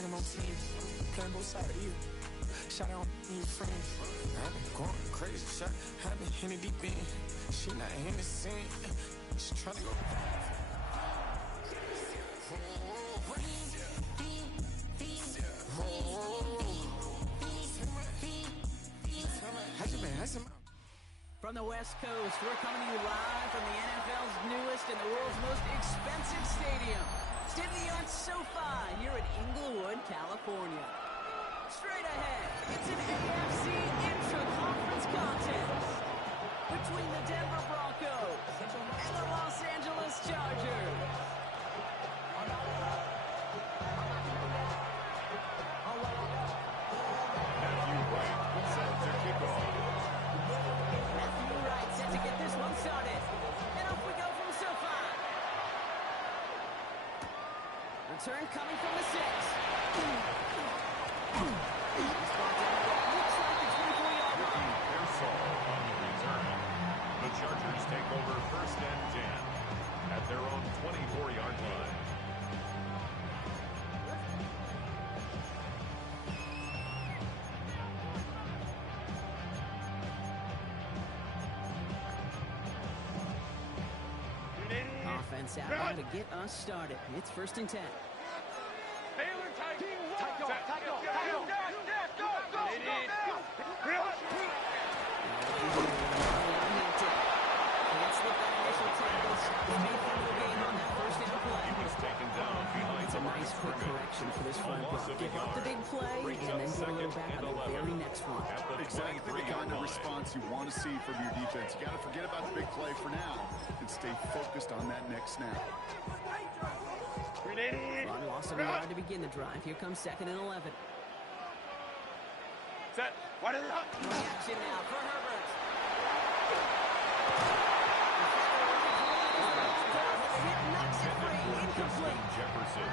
like I'm on team, playing both sides of you. Shout out to your friends. I've been going crazy, shot. I've been hitting deep in. She not in the scene. She tryna go. From the West Coast, we're coming to you live from the NFL's newest and the world's most expensive stadium, state-of-the-art SoFi here in Inglewood, California. Straight ahead, it's an AFC intra-conference contest between the Denver Broncos and the Los Angeles Chargers. To get this one started. And off we go from SoFi. Return coming from the 6. Looks like the 24-yard line. Their Saul on the return. The Chargers take over 1st and 10 at their own 24-yard line. Offense out now to get us started. It's 1st and 10. Taylor, tight go. It's a nice quick correction for this front block. Give up the big play and then get a little back on the very next one. Exactly the kind of response you want to see from your defense. You got to forget about the big play for now and stay focused on that next snap. Run loss of a yard to begin the drive. Here comes 2nd and 11. Set. What is up? Reaction now for Herbert. Knocks it free. Incomplete. Jefferson.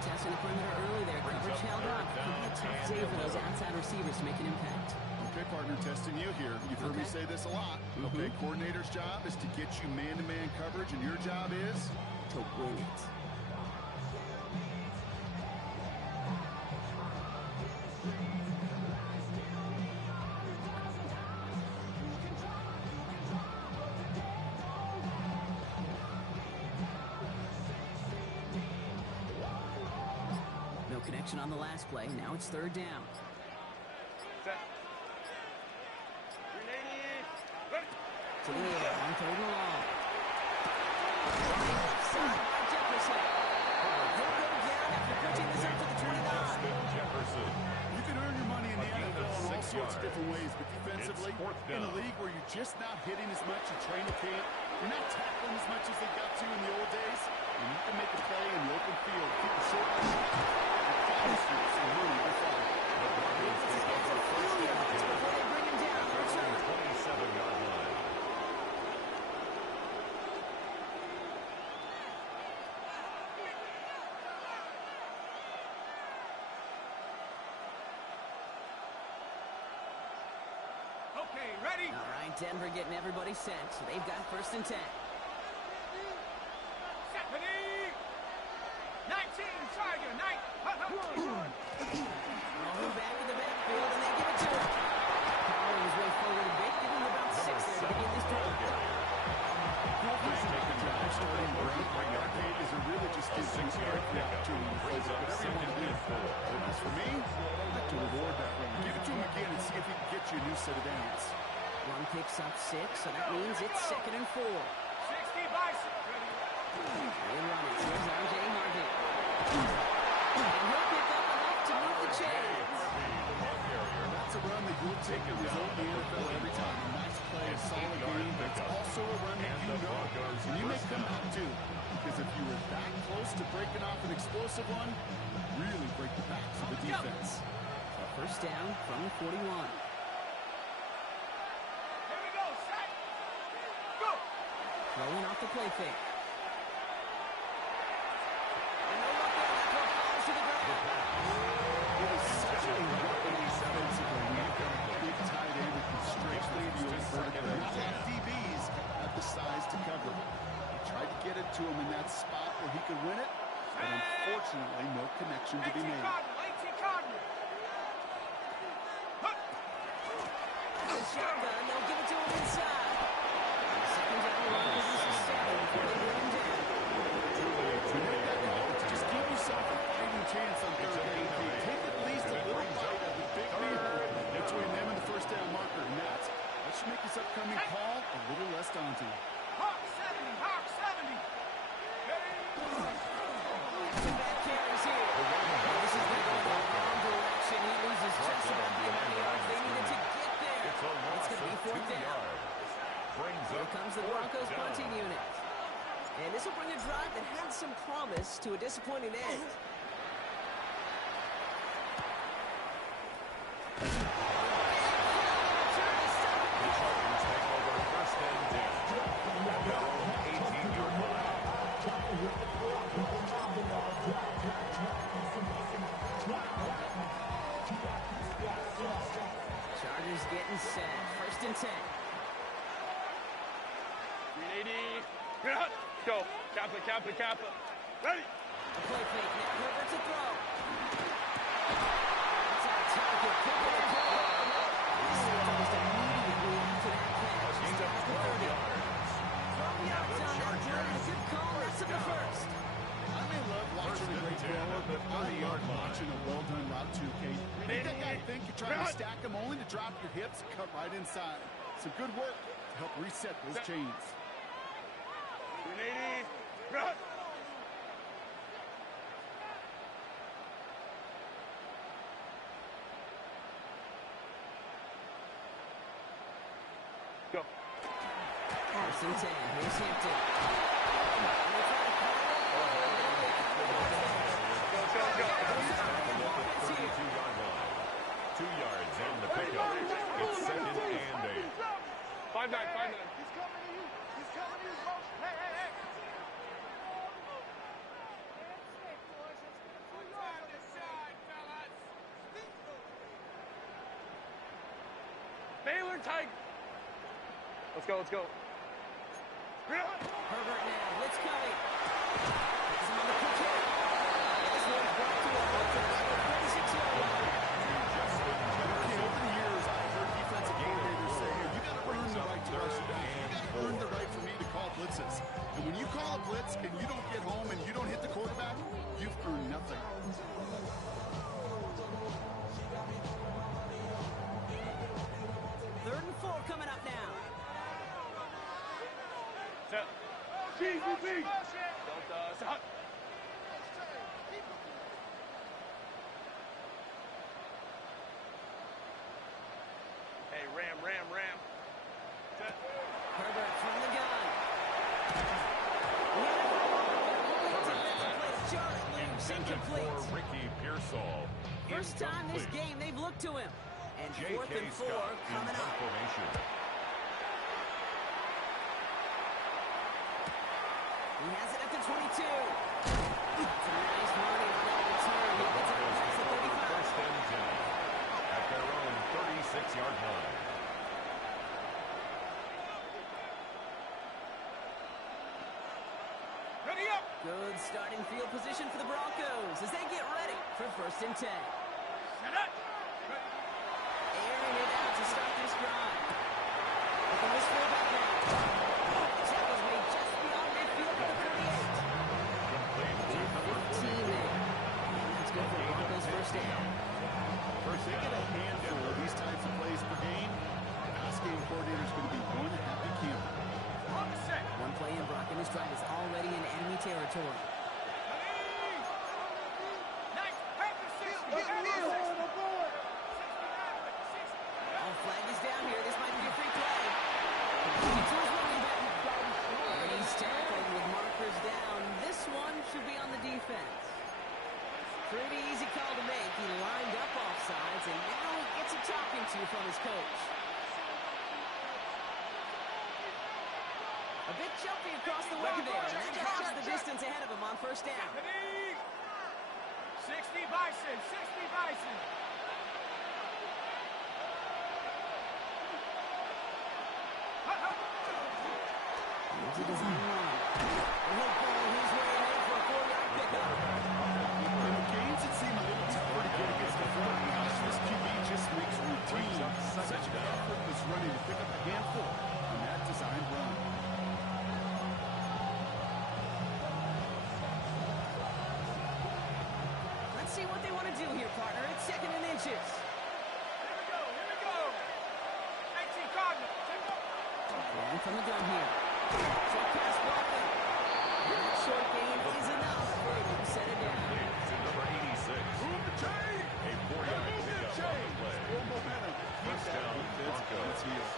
Testing the perimeter early there. Coverage held up. Could be a tough day for those outside receivers to make an impact. Okay, partner, testing you here. You've heard me say this a lot. Okay, coordinator's job is to get you man-to-man coverage, and your job is to win it. Connection on the last play. Now it's 3rd down. Set. To the air on 3rd and long. Side by Jefferson. He'll go down after pitching this up to the 29. Jefferson. You can earn your money in the NFL in all sorts of different ways, but defensively, in a league where you're just not hitting as much in training camp, you're not tackling as much as they got to in the old days, you need to make a play in the open field. Keep it short. Okay, ready? All right, Denver getting everybody set, so they've got 1st and 10. Stephanie! 19, Tiger, 9. Back in the backfield, and they give it to him. Powering his way forward a bit, give him about 6 there to begin this drive. Take the drive starting break. Is it really just gives you the opportunity to close up whatever you want to do. As for me, I'd like to reward that run. Give it to him again and see if he can get you a new set of downs. One picks up 6, so that means it's 2nd and 4. 60 bison. They run it. Here's R.J. Martin. And he'll pick up enough to move the chains. That's a run that you'll take a result in the NFL every time. A nice play, a solid game, but it's also a run that you know. And you may come out too, because if you were that close to breaking off an explosive one, really break the backs of the defense. A 1st down from the 41. Here we go, set. Go. Rolling off the play fake. DBs have the size to cover. He tried to get it to him in that spot where he could win it. but unfortunately, no connection to be 18 made. Cardinal, 18 Cardinal. Huh. The shotgun, they'll give it to him inside. The second down run produces 7 before they bring him down. Just give yourself a fighting chance on third down. Take at least a little bite of the big meal between them and the first down marker. And that should make this upcoming call a little less daunting. Hawk 70, Hawk 70. Some bad carries here. This is going to go in the wrong direction. He loses just about the amount of yards they needed to get there. It's going to be 4th down. Here comes the Broncos punting unit. And this will bring a drive that had some promise to a disappointing end. Chargers getting set. 1st and 10. 380. Go. Kappa, Kappa, Kappa. Ready. A play fake. Now Herbert to throw. That's our target. Pick up the ball. This is almost immediately after that catch. He's down to 30. 12 yards on that play. A good call. Rest of the first. I may love watching a great thrower, but I love watching a well-done route too, Kate. Make that guy think you're trying to stack him only to drop your hips, cut right inside. Some good work to help reset those chains. 380. Run. Go. 1st and 10. Here's Hampton. Go, go, go. 32-yard line. 2 yards and the pickup. It's 2nd and 8. 5-9, 5-9. He's coming to you. He's coming to you, coach. Hey, hey, hey. Baylor Tiger. Let's go, let's go. Herbert now. Blitz coming. Gets him on the quick hit. This one's brought to a halt at about the 36-yard line. Over the years, I've heard defensive coordinators say, hey, you got to earn the right to rush it down. You got to earn the right for me to call blitzes. And when you call a blitz and you don't get home and you don't hit the quarterback, you've earned nothing. 3rd and 4 coming up now. GCP. Don't, stop. Hey, ram. Herbert from the gun. Intended for Ricky Pearsall. First time this game they've looked to him. And 4th and 4 coming up. Formation. He has it at the 22. It's a nice running on that return. He gets it past the 35. 1st and 10 at their own 36-yard line. Ready up. Good starting field position for the Broncos as they get ready for 1st and 10. Set up. Airing it out to start this drive. Looking this way back now. The tackle's made just beyond midfield at the 38. Complete to number 15 there. And that's good for Broncos 1st down. They get a handful of these types of plays per game. The pass game coordinator is going to be one happy camper. On the set. One play in Brock, and this drive is already in enemy territory. All flag is down here. This might be a free play. To his running back. And he's tackling with markers down. This one should be on the defense. Pretty easy call to make. He lined up offsides, and now he gets a talking to from his coach. A bit jumpy across the way there, and that halves the distance ahead of him on 1st down. 60 Bison, 60 Bison. Here's a design run. And he'll pull his way in for a 4-yard pickup. inches. Here we go. 18 Cardinal. And from the gun here. Short pass blocking. That short gain is enough for him to set it down. To number 86. Move the chain. A 4-yard pickup on the play. Full momentum. Keep First that down, defense on Broncos. its heels.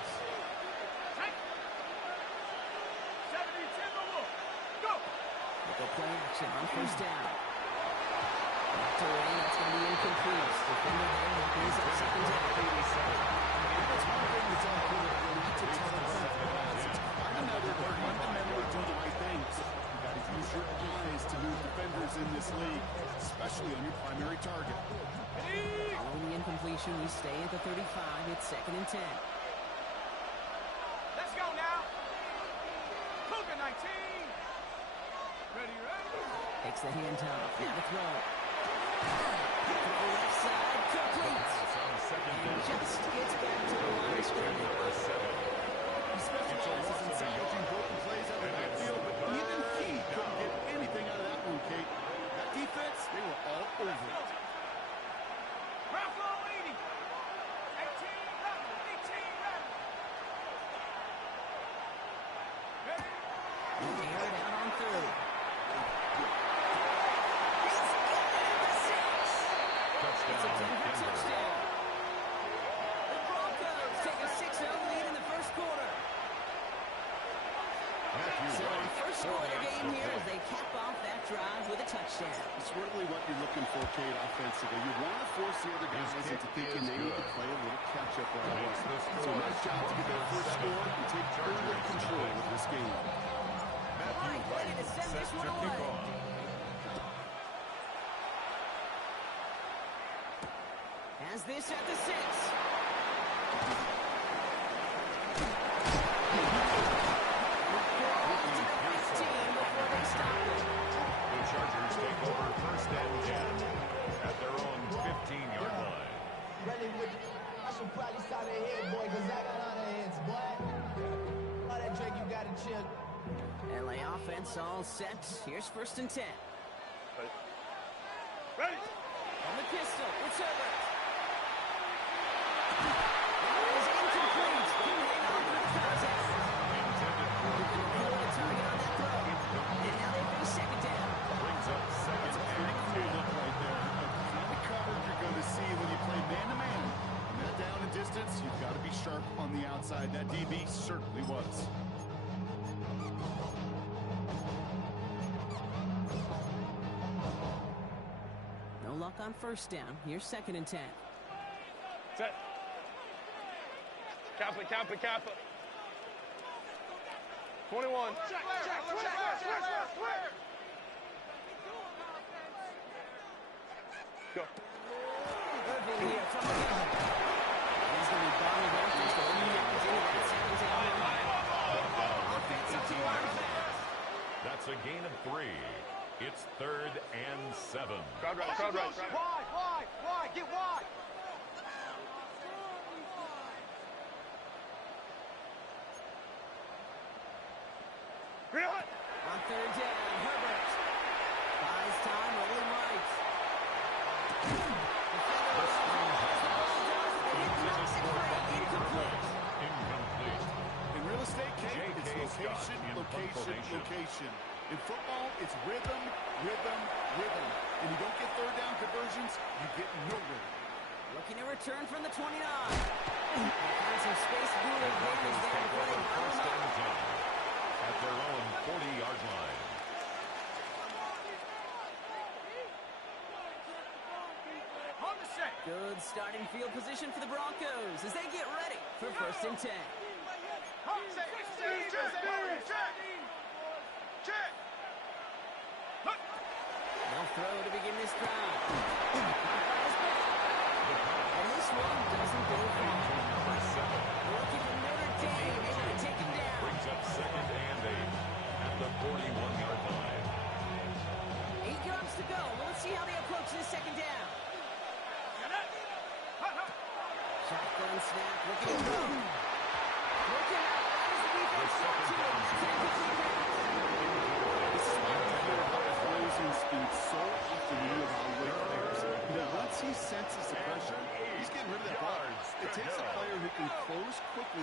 70 Timberwolves. Go. They'll play action on first down. Knocked away, that's going to be incomplete. Defender there, that brings up second down. That's one thing that's on court. You need to tell them find another, but fundamentally do the right things. You got to use your eyes to move defenders in this league, especially on your primary target. Following the incompletion, we stay at the 35. It's 2nd and 10. Let's go now. Cougar 19. Ready. Takes the handoff. Now to throw. Throw left side, complete. And just gets back to the line of scrimmage. He specializes in salvaging broken plays out of the backfield, but even he couldn't get anything out of that one, Kate. That defense, they were all over it. Ground floor 80. 18 Rebel. 18 Rebel. Ready. Aired out on third. It's a Denver touchdown. The Broncos take a 6-0 lead in the first quarter. So first score of the game here as they cap off that drive with a touchdown. It's really what you're looking for, Kate, offensively. You want to force the other guys into thinking they need to play a little catch-up right away. So nice job to get that first score and take early control of this game. Right, ready to send this one away. Has this at the 6. The Chargers take over first and 10 at their own 15-yard line. Really, I should probably start a hit, boy, because I got other hits, boy. All that Drake, you got to chill. LA offense all set. Here's 1st and 10. Ready. On the pistol, it's over. That is incomplete. Can hang on for the contact. Pull the target on that throw. And now they face second down. Brings up second and Cool look right there. The kind of coverage you're going to see when you play man-to-man. And that down and distance, you've got to be sharp on the outside. That DB certainly was. No luck on first down. Here's 2nd and 10. Set. Kappa. 21. Check. Go. Irving here from the gun. He's going to be bottled up just a few yards into that second down. Offense up to the line. That's a gain of 3. It's 3rd and 7. Crowd right. Wide, get wide. Green hot. On 3rd down, Herbert buys time, rolling right. Incomplete. In real estate, Kate, it's J.K. Scott in location. In football, it's rhythm. And you don't get third down conversions, you get no rhythm. Looking to return from the 29. Find some space, good advantage there to play. First and 10 at their own 40-yard line. On the set. Good starting field position for the Broncos as they get ready for 1st and 10. Check. They'll throw to begin this drive. And this one doesn't go far. Looking for Notre Dame, able to take him down. Brings up 2nd and 8 at the 41-yard line. 8 yards to go. Let's see how they approach this second down. Shotgun snap, looking to throw. Looking out, as the defense got to him. This is why we hear about closing speed so often when you evaluate players. Once he senses the pressure,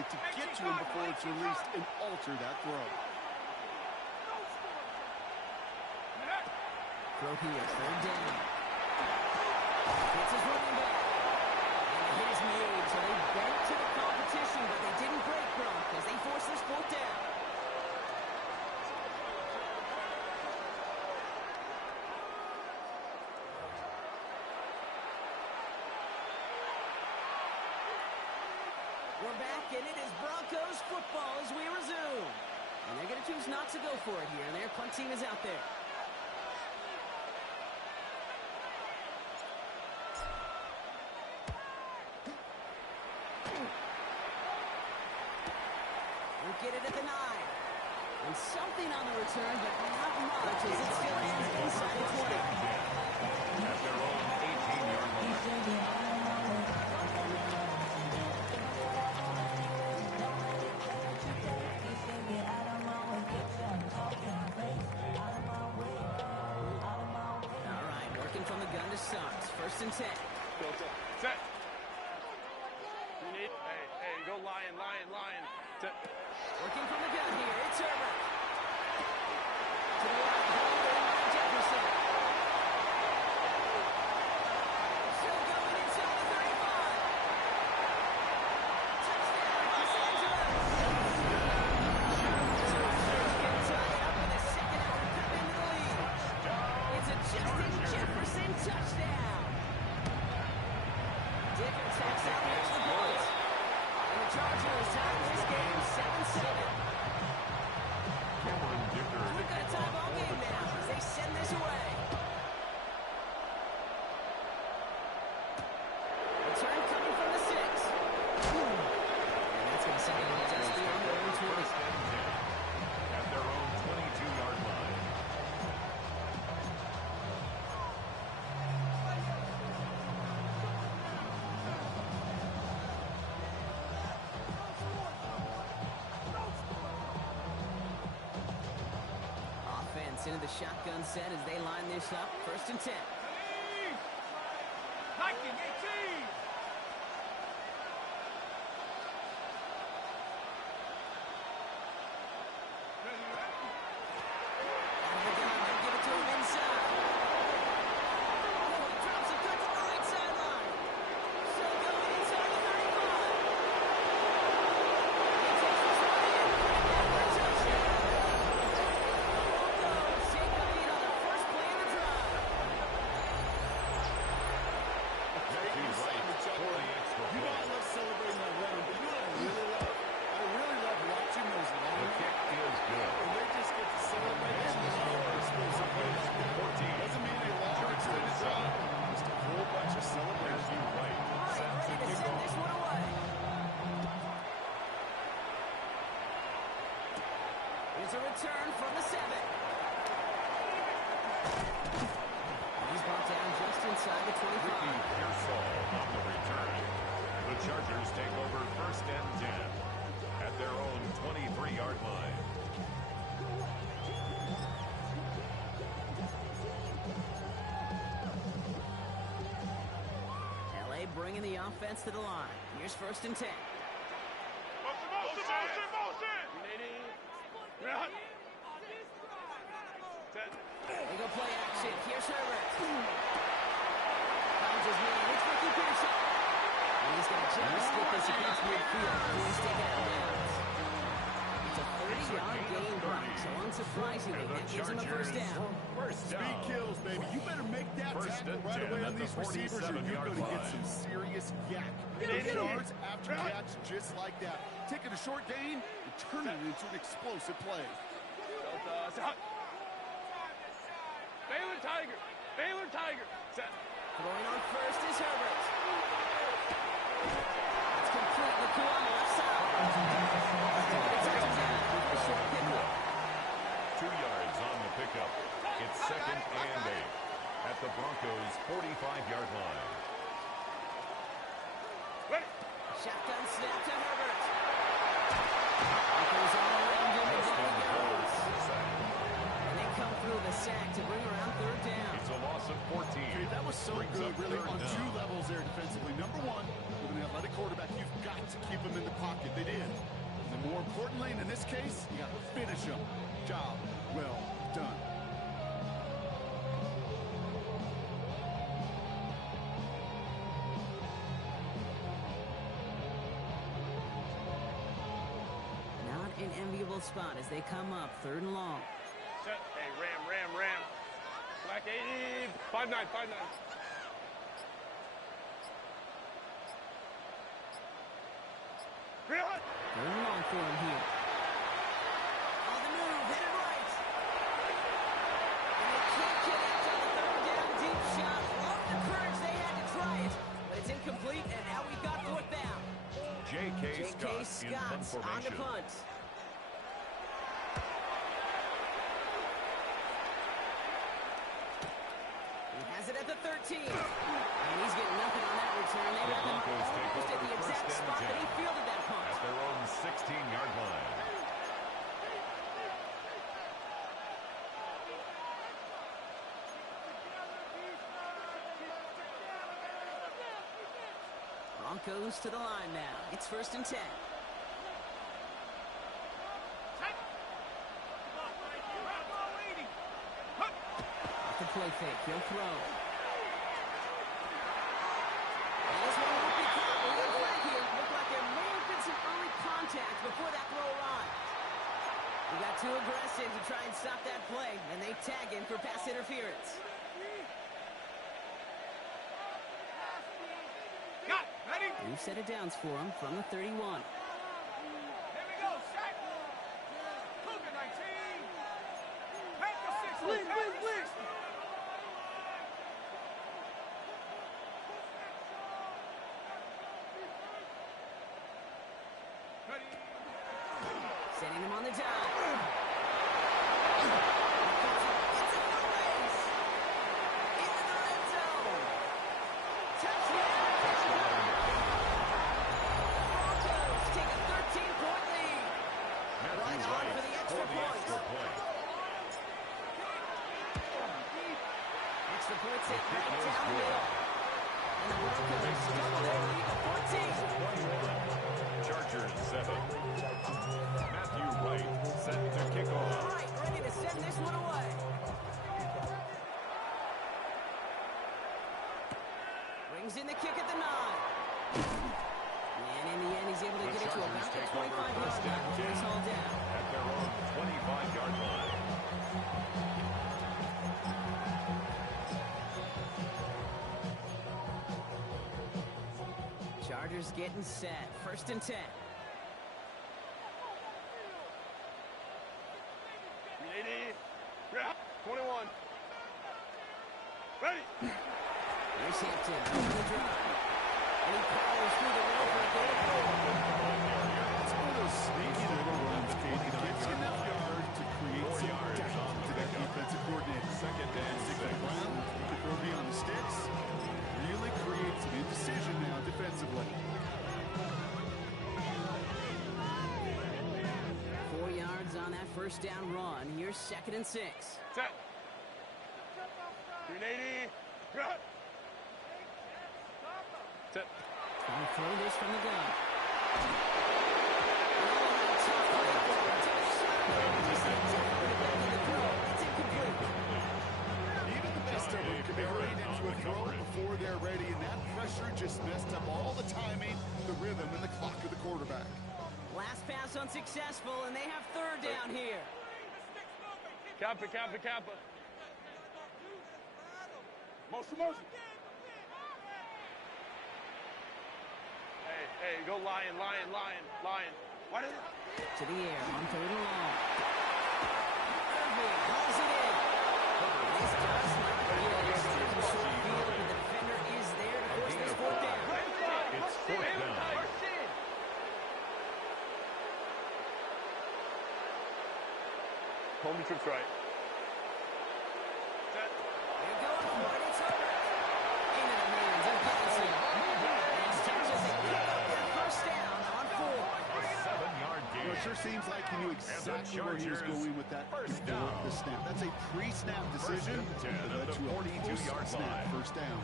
ability to get to him before it's released and alter that throw. Throw here, third down. Gets his running back. And the hit is made, so they bent to the competition, but they didn't break Gronk as they forced this fourth down. We're back, and it is Broncos football as we resume. And they're going to choose not to go for it here, and their punt team is out there. We'll get it at the 9. And something on the return, but not much as it still ends inside the 20. At their own 18-yard line. All right, working from the gun to Suggs. First and 10. Set. You need, hey, go lion. Set. Working from the gun here. It's Herbert. To the right, Hollywood, Jefferson. Still going inside the 35. Touchdown, Los Angeles. Chargers can tie it up with a second effort cut into the lead. It's a Justin Jefferson touchdown. Dicker taps out next to the points. And the Chargers tie this game 7-7. Cameron Dicker. We've got a tie ball game now as they send this away. Return coming from the 6. And that's going to send it just beyond their own 20. At their own 22-yard line. Offense into the shotgun set as they line this up. First and 10. Nike 18. Out of the gun, they give it to him inside. Oh, he drops it cut to the right sideline. Still going inside the 35. He takes this one in. And for a touchdown. Broncos take the lead on their first play of the drive. He's right for the extra You know I point. love celebrating that run, but you know what I really love? I really love watching those The long kick is good. and they just get to celebrate and explosive plays. 14. Doesn't mean they lost or extended drive. Just a whole bunch of Here's celebration. you right. Set to Ready to kick send off. this one away. Here's a return from the 7. He's brought down just inside the 25. Ricky Pearsall on the return. The Chargers take over first and 10 at their own 23-yard line. LA bringing the offense to the line. Here's first and 10. Motion. Yeah. Set. They go play action. Here's Herbert. Finds his man. It's Ricky Pearsall. And he's going to just get this across midfield before he's taken out of bounds. It's a 30-yard gain block, so unsurprisingly, that gives him a first down. First Speed down. kills, baby. You better make that First tackle and right 10 away at on the these receivers or you're 47-yard going to get line. some serious yak. 8 yards after catch just like that. Taking a short gain and turning it into an explosive play. Baylor Tiger. Set. Throwing on first is Herbert. It's complete. McCool on the left side. It's a touchdown. A short pickup. 2 yards on the pickup. It's second and 8 at the Broncos' 45-yard line. Ready. Shotgun snap to Herbert. Broncos all around him, and First down and he goal. goes. Sack. And they come through the sack to bring around third down. It's a loss of 14. That was so Brings good, up really, third on down. 2 levels there defensively. Number one, with an athletic quarterback, you've got to keep him in the pocket. They did. And more importantly, and in this case, you got to finish him. Job well done. Not an enviable spot as they come up 3rd and long. Set. Hey, ram. Black 80. 5-9. 3rd and long for him here. On the move, hit it right. And they can't connect on the 3rd down deep shot. Love the courage they had to try it. But it's incomplete, and now we've got 4th down. J.K. Scott's in punt on the formation. punt. He has it at the 13. And he's getting nothing on that return. They The have him Broncos take almost at over the exact 1st and spot that he 10 fielded that punt. at their own 16-yard line. Broncos to the line now. It's 1st and 10. Off the play fake, he'll throw. And this one won't be caught. A little flag here. Looked like there may have been some early contact before that throw arrived. He got too aggressive to try and stop that play, and they tag him for pass interference. New set of downs for him from the 31. Here we go, Shaq. Cougar 19. Panther 6. Win. Ready. Sending him on the dive. Into the red zone. Touchdown. Broncos take a 13-point lead. Right on for the extra point. Extra point set right down the middle. And the Broncos double their lead to 14. Chargers 7. Matthew Wright set to kick off. Right, ready to send this one away. Brings in the kick at the 9. And in the end, he's able to get it to about the 25-yard line before it's all down. At their own 25-yard line. Chargers getting set. 1st and 10. 21. Ready. Here's Hampton on the drive. And he powers through the road for a goal. It's one of those sneaky little runs, Kate, that gives you enough yards to create some doubt to that defensive coordinator. 2nd and Stick to the 6. ground, you can throw beyond the sticks. Really creates some indecision now defensively. 4 yards on that 1st down run. Here's 2nd and 6. Set. 380. Set. Trying to throw this from the gun. Even the best of them can be hurried into a throw before they're ready, and that pressure just messed up all the timing, the rhythm, and the clock of the quarterback. Last pass unsuccessful, and they have 3rd down here. Kappa. Motion. Hey, go lion. Why did it? To the air on 3rd and long. Irving hauls it in. This does not get it. Still short field, but the defender is there to force this 4th down. It's 4th down. Hold me trips right. Set. They're going for it. It's over. Into the hands of Patterson. And Chargers they pick up their 1st down on 4. A 7-yard gain. It sure seems like he knew exactly where he was going with that before the snap. That's a pre-snap decision. 1st and 10 Led at the to a 42-yard post-snap line. 1st down.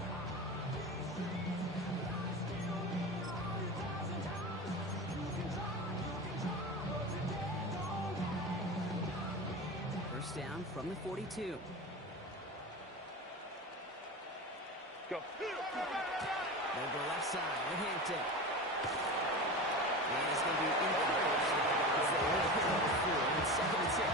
from the 42. Go. They'll go left side with Hampton. And it's going to be incomplete. As they will pick up the 4 and 2nd and 6.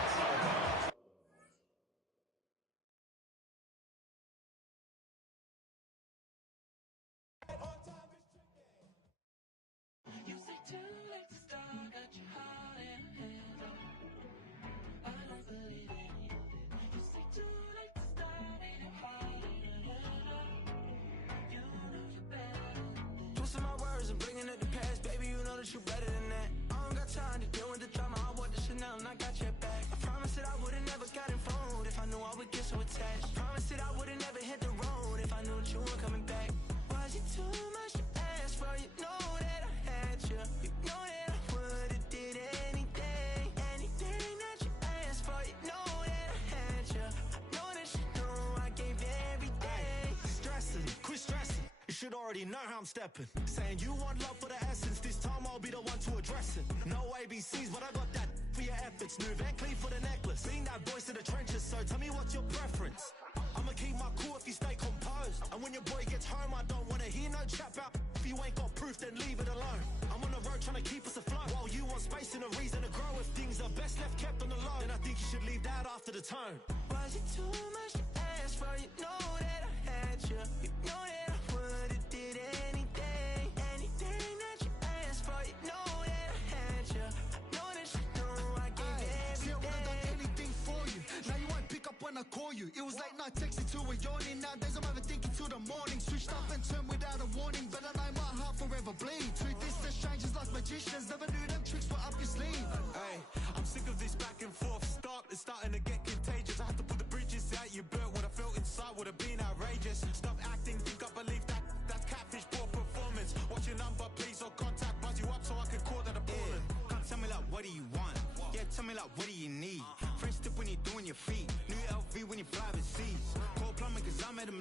Twisting my words and bringing it to pass, baby, you know that you better than that. I don't got time to deal with the drama, I want the Chanel and I got your back. I promise that I would've never gotten phoned if I knew I would get so attached. Promise that I would've never hit the road if I knew that you weren't coming back. Was it too much to ask for? You know that I had you. You know that I would've did anything, anything that you asked for. You know that I had you. I know that you know I gave everything. Stressing, quit stressing. You should already know how I'm stepping. Saying you want love for the essence. This time I'll be the one to address it. No ABCs, but I got that for your efforts. New Van Cleef for the necklace. Being that voice in the trenches, so tell me what's your preference. I'ma keep my cool if you stay composed. And when your boy gets home, I don't wanna hear no chat about. If you ain't got proof, then leave it alone. I'm on the road trying to keep us afloat. While you want space and a reason to grow. If things are best left kept on the low, then I think you should leave that after the tone. Was it too much to ask for? You know that I had you. You know that I would've did anything, anything that you asked for. You know that I had you. I know that you know I gave everything. See, I would've done anything for you. Now you won't pick up when I call you. It was late night texting till we're yawning. Nowadays I'm overthinking till the morning. Switched up and turned without a warning, but I know my heart forever bleed. Truth is that strangers like magicians. Never knew them tricks were up your sleeve. Hey, I'm sick of this back and forth. It's starting to get contagious. I have to put the bridges out you built. What I felt inside would have been outrageous. Stop acting, think I believe that. That's catfish, poor performance. What's your number, please, or contact. Buzz you up so I can call that a problem. Come tell me like, what do you want? Yeah, tell me like, what do you need? French tip when you're doing your feet. New LV when you fly overseas. Call plumbing cause I'm at a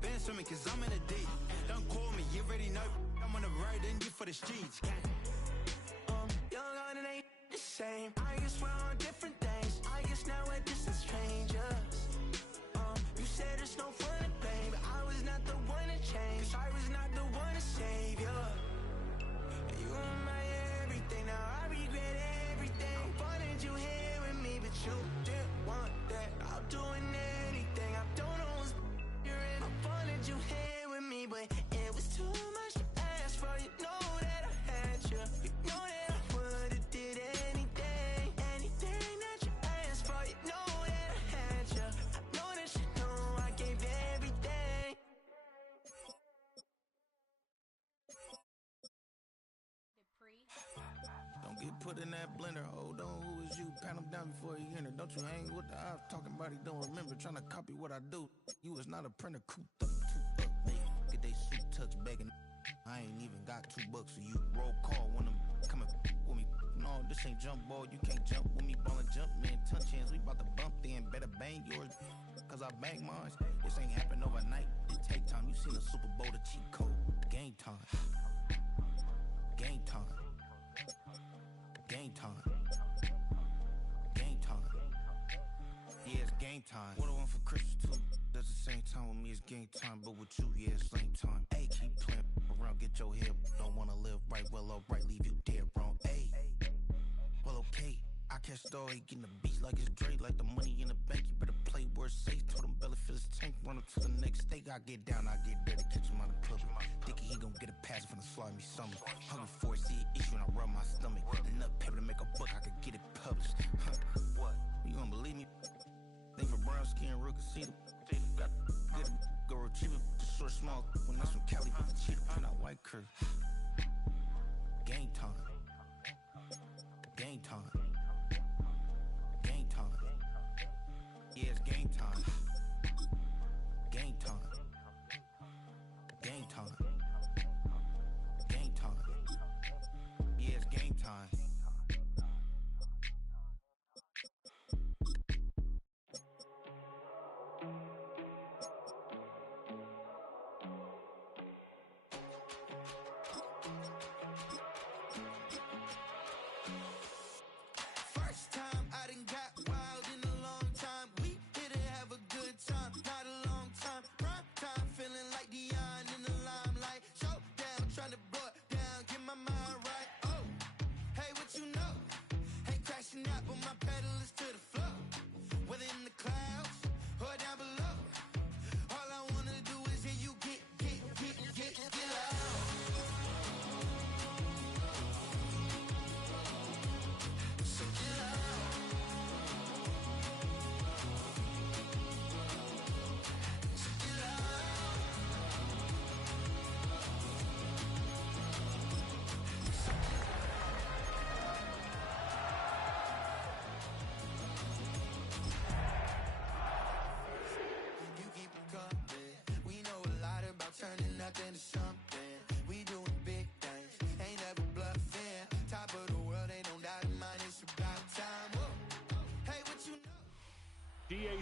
band swimming cause I'm in a D. Don't call me, you already know. I'm on the road and you for the streets. Young on it ain't the same. I guess we're on different things. I guess now we're distant strangers. You said it's no fun to blame, but I was not the one to change. I was not the one to save you. You were my everything. Now I regret everything. I wanted you here with me, but you didn't want that. I'm doing anything. I don't know what's you're in. I wanted you here with me, but it was too much to ask for. You know that I had you. You know that I would've did anything, anything that you asked for. You know that I had you. I know that you know I gave everything. Don't get put in that blender. Hold on, who is you? Pat him down before he enter. Don't you hang with the ops talking about he don't remember. Trying to copy what I do. You is not a printer. Cooped up, toot up, nigga. Get they suit touch begging. I ain't even got $2 for you. Roll call when I'm coming with me. No, this ain't jump ball. You can't jump with me. Ballin' jump, man. Touch hands. We bout to bump then. Better bang yours. Cause I bang mine. This ain't happen overnight. It take time. You seen the Super Bowl, the cheat code. Game time. Game time. Game time. Game time. Yeah, it's game time. What I want for Christmas too. That's the same time with me, it's game time. But with you, yeah, it's same time. Hey, keep playing around, get your head. Don't wanna live right, well, alright, leave you dead wrong. Hey, well, okay. I catch the dog, he getting the beats like it's Dre, like the money in the bank. You better play where it's safe. Told him belly fill his tank, run up to the next stake. I get down, I get dirty, catch him on the public. Thinking he gon' get a pass from the slide me something. Hungry for it, see an issue and I rub my stomach. Enough paper to make a book, I could get it published. What? You don't believe me? Think for brown skin, real can see them. Got good, go retrieve it, just short, small. When that's from Cali, but the cheetah print out white curve. Game time. Game time. Game time. Yeah, it's game time. Game time. Game time. Game time. Yeah, it's game time. First time I done got wild in a long time. We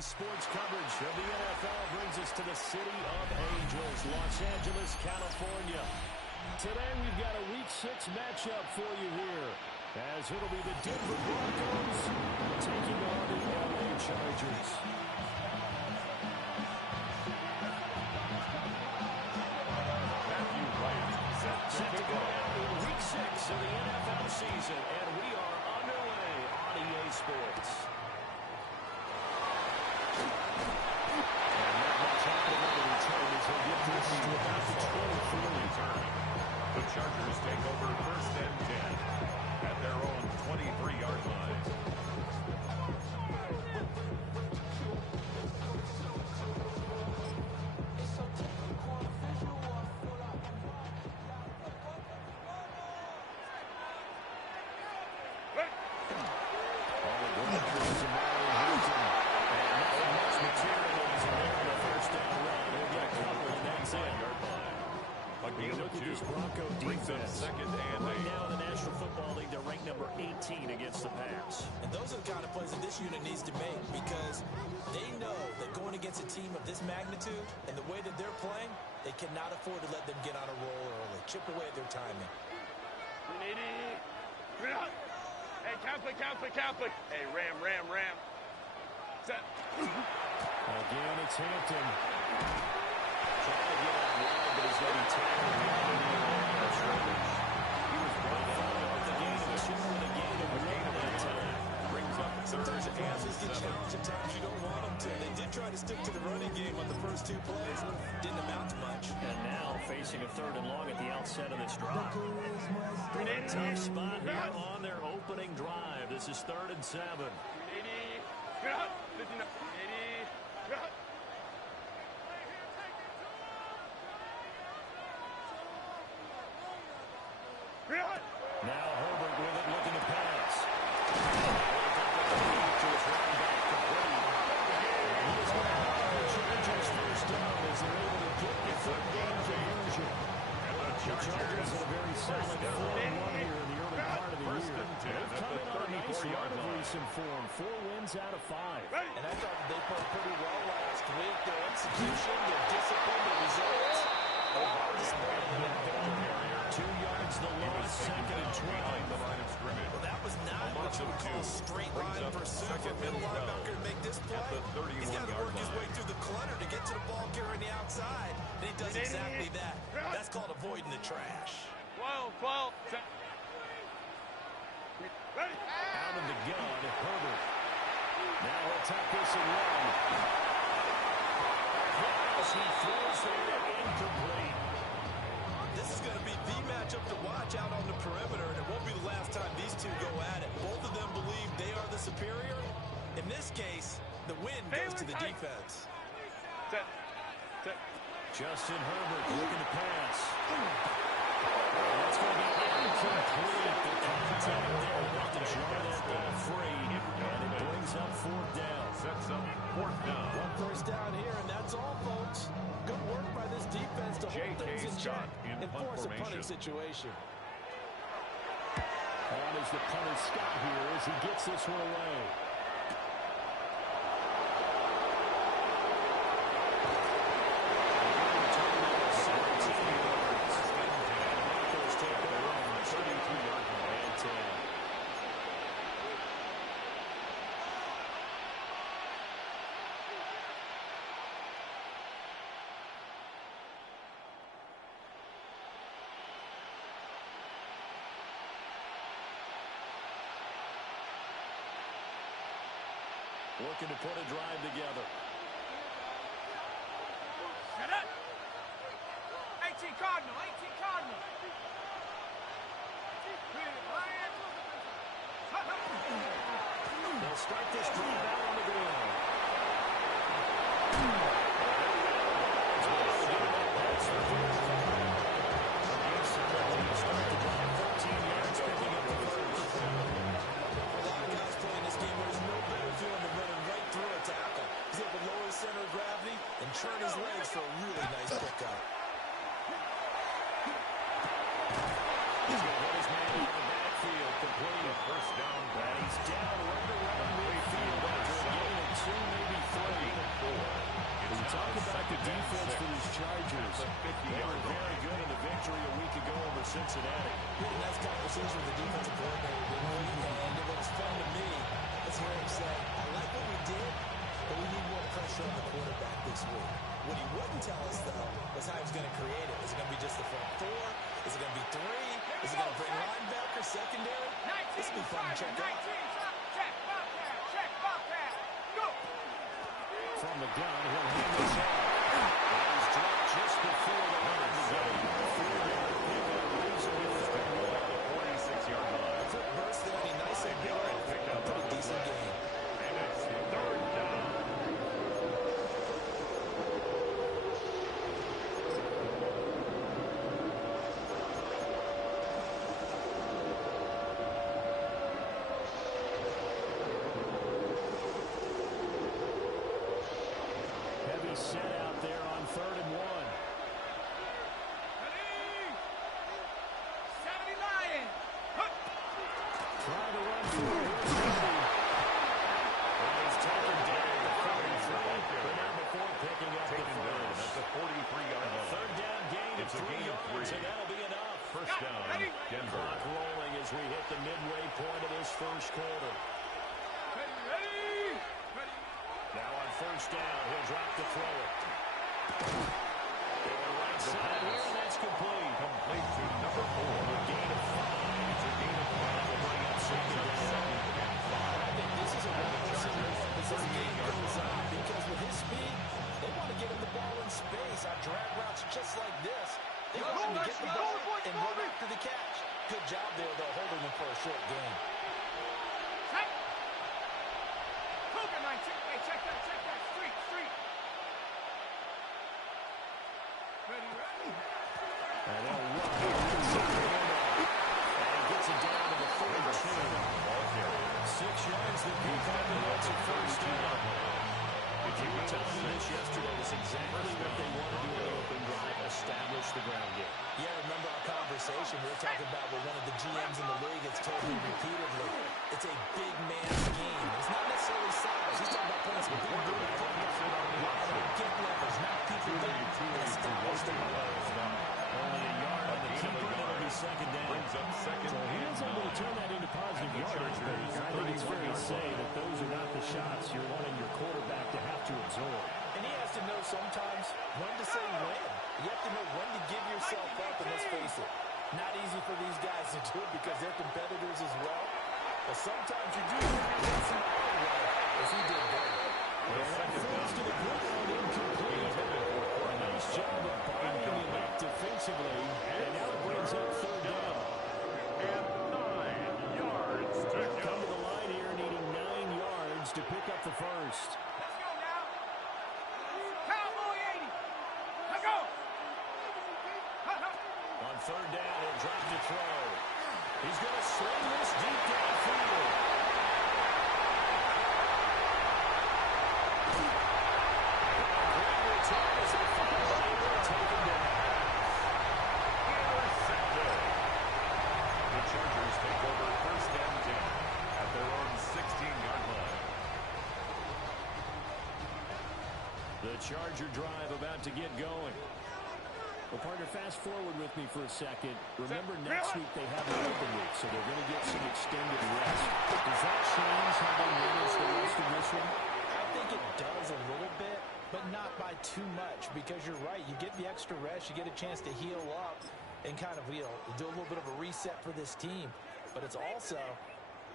Sports coverage of the NFL brings us to the City of Angels, Los Angeles, California. Today we've got a Week 6 matchup for you here, as it'll be the Denver Broncos taking on the LA Chargers. Set to go out in Week 6 of the NFL season, and we are underway on EA Sports. And not much happening on the return as they get this to about the 24 return. The Chargers take over 1st and 10 at their own 23-yard line. Bronco defense. Right now in the National Football League, they're ranked number 18 against the pass. And those are the kind of plays that this unit needs to make, because they know that going against a team of this magnitude and the way that they're playing, they cannot afford to let them get on a roll early. Chip away at their timing. Hey, Catholic. Hey, Ram. Set. Again, it's Hampton. Trying to get out wide, but he's going to be tackled. He was brought off the gain of 2 and a gain of 1 that time. Brings up sometimes the passes get challenged at times you don't want them to. They did try to stick to the running game on the first 2 plays. Didn't amount to much. And now facing a 3rd and long at the outset of this drive. Tough spot here on their opening drive. This is 3rd and 7. Now Herbert with it, looking to pass. To his running back, complete. And he's going to have the Chargers first down as they're able to get the 3rd down conversion. The Chargers had a very solid 4-1 here in the early part of the year. They've come in on a nice run of recent form. 4 wins out of 5. And I thought they played pretty well last week. Their execution, their discipline, their results. They're hard to spot in that victory. 2 yards the loss, 2nd and 12. The line of scrimmage. Well, that was not what you would call a straight line pursuit for a middle linebacker to make this play. He's got to work his way through the clutter to get to the ball carrier on the outside, and he does exactly that. That's called avoiding the trash. 12. Ready? Out of the gun, Herbert. Now he'll take this and run. As he throws there, incomplete. This is going to be the matchup to watch out on the perimeter, and it won't be the last time these two go at it. Both of them believe they are the superior. In this case, the win goes to the defense. Set. Justin Herbert looking to pass. That's going to be incomplete. The contact there enough to draw that ball free, and it brings up 4th down. Sets up 4th down. 1 first down here, and that's all, folks. Good work by this defense to hold things in check and force a punting situation. On is the punter Scott here as he gets this one away. Broncos take the run, 32-yard line and 10. Looking to put a drive together. Set it. 18 Cardinal. They'll start this drive out on the ground. Start the drive 14 yards, picking up the first. A lot of guys playing this game, there's no better feeling than running right through a tackle. He's able to lower his center of gravity and turn his legs for a really nice pickup. He's going to hit his man in the backfield, complete. 1st down. And he's down right around midfield after a gain of 2. 2, maybe 3. When you talk about the defense for these Chargers, they were very good in the victory a week ago over Cincinnati. We had a nice conversation with the defensive coordinator, didn't we? And it was fun to me. Let's hear him say, I like what we did, but we need more pressure on the quarterback this week. What he wouldn't tell us, though, was how he was going to create it. Is it going to be just the front 4? Is it going to be 3? Is it going to bring linebacker, secondary? This will be fun to check out. From the gun, he'll hand this off. He's dropped just before the line to go. 46-yard line. Quick burst there, and he nicely picked up a pretty decent game. And it's 3rd down. Heavy set out there on 3rd and 1. Try to run through. He's taken down at the 43, but not before picking up the first. That's a 43-yard line. 3rd down gain of 3 yards, and that'll be enough. First down, Denver. Clock rolling as we hit the midway point of this first quarter. Now on 1st down, he'll drop to throw it. Going right side here, and that's complete. Complete to number 4. A gain of 5. It's a gain of 5. Will bring up 2nd and 5. I think this is a revolution as this game goes on, because with his speed, they want to get him the ball in space on drag routes just like this. They want him to get the ball and run after the catch. Good job there, though, holding him for a short game. Check that, street. Ready. And they'll run here inside. And he gets it down to the 42. 6 yards that pick up, and that's a first down. If you were telling me this yesterday, it's exactly what they want to do in the open drive, establish the ground game. Yeah, remember our conversation we were talking about with one of the GMs in the league has told me repeatedly, it's a big man's game. It's not necessarily size. He's talking about playing some big get levers, knock people down, and establish the run. Only a yard on the keeper, and it'll be 2nd down. Brings up 2nd So he is able to turn that into positive yardage, but I think it's fair to say that those are not the shots you're wanting your quarterback to have to absorb. And he has to know sometimes when to say when. You have to know when to give yourself up, and let's face it, not easy for these guys to do because they're competitors as well. But sometimes you do give yourself some way, as he did there. Throws to the ground, incomplete. A nice job of binding him up defensively, and now it brings up 3rd down. And 9 yards to go. Come to the line here, needing 9 yards to pick up the first. Let's go now. Cowboy 80. Let's go. On 3rd down, he'll drop to throw. He's going to sling this deep downfield. The Chargers take over 1st and 10 at their own 16-yard line. The Charger drive about to get going. Well, partner, fast forward with me for a second. Remember, next week they have an open week, so they're going to get some extended rest. Does that change how they manage the rest of this one? I think it does a little bit, but not by too much, because you're right. You get the extra rest, you get a chance to heal up and kind of, do a little bit of a reset for this team. But it's also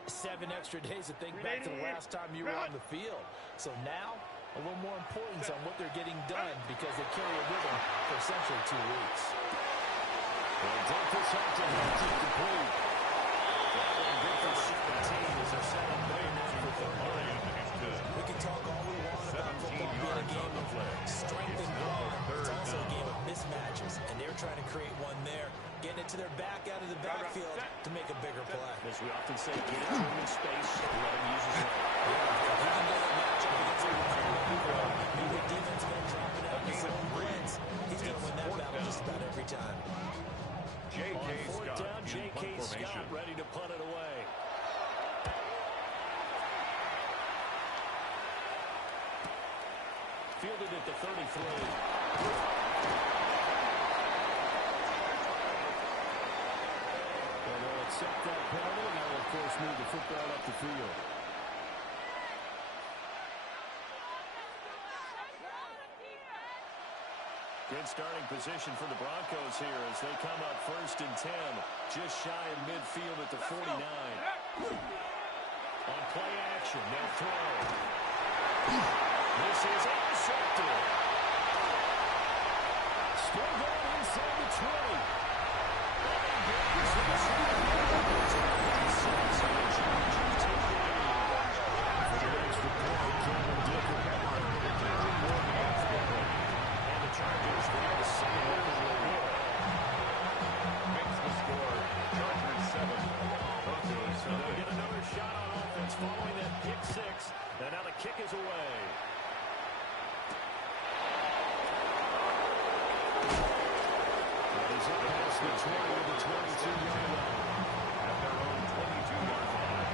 7 extra days to think back to the last time you were on the field. So now, a little more importance on what they're getting done because they carry a rhythm for essentially 2 weeks. They'll dump this out to Hunt to complete. That one good for 17 as they're set up way now for 3rd down. We can talk all we want about football being a game of strength and blood. It's also a game of mismatches, and they're trying to create one there, getting it to their back out of the backfield to make a bigger play. As we often say, get it to him in space, let him use his leg. Yeah, if he can get a matchup against a maybe the defense going to drop it out in his own blitz, he's going to win that battle just about every time. On 4th down, J.K. Scott ready to punt it away. Fielded at the 33. Well, they'll accept that penalty, and they'll, of course, move the football up the field. Good starting position for the Broncos here as they come up 1st and 10, just shy of midfield at the 49. On play action, they'll throw. This is intercepted. Still going inside the 20. For the extra point, Cameron Dicker. And the Chargers try to seal it as they will. Makes the score. Chargers 7. Broncos 7. They'll get another shot on offense following that pick 6. And now the kick is away. He's up past the 20 to the 22-yard line. At their own 22-yard line.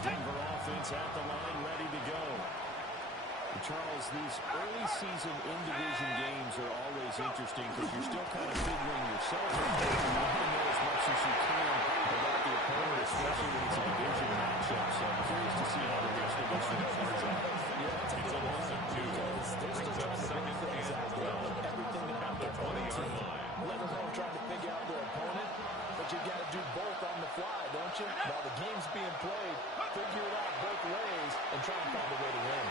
Denver offense at the line, ready to go. Charles, these early season in-division games are always interesting because you're still kind of figuring yourself out. You want to know as much as you can about the opponent, especially when it's a division matchup. So I'm curious to see how the rest of this one plays out. It's a loss of 2. Brings up 2nd and 12. Everything At the 20-yard line. let alone trying to figure out their opponent, but you got to do both on the fly, don't you? While the game's being played, figure it out both ways and try and find a way to win.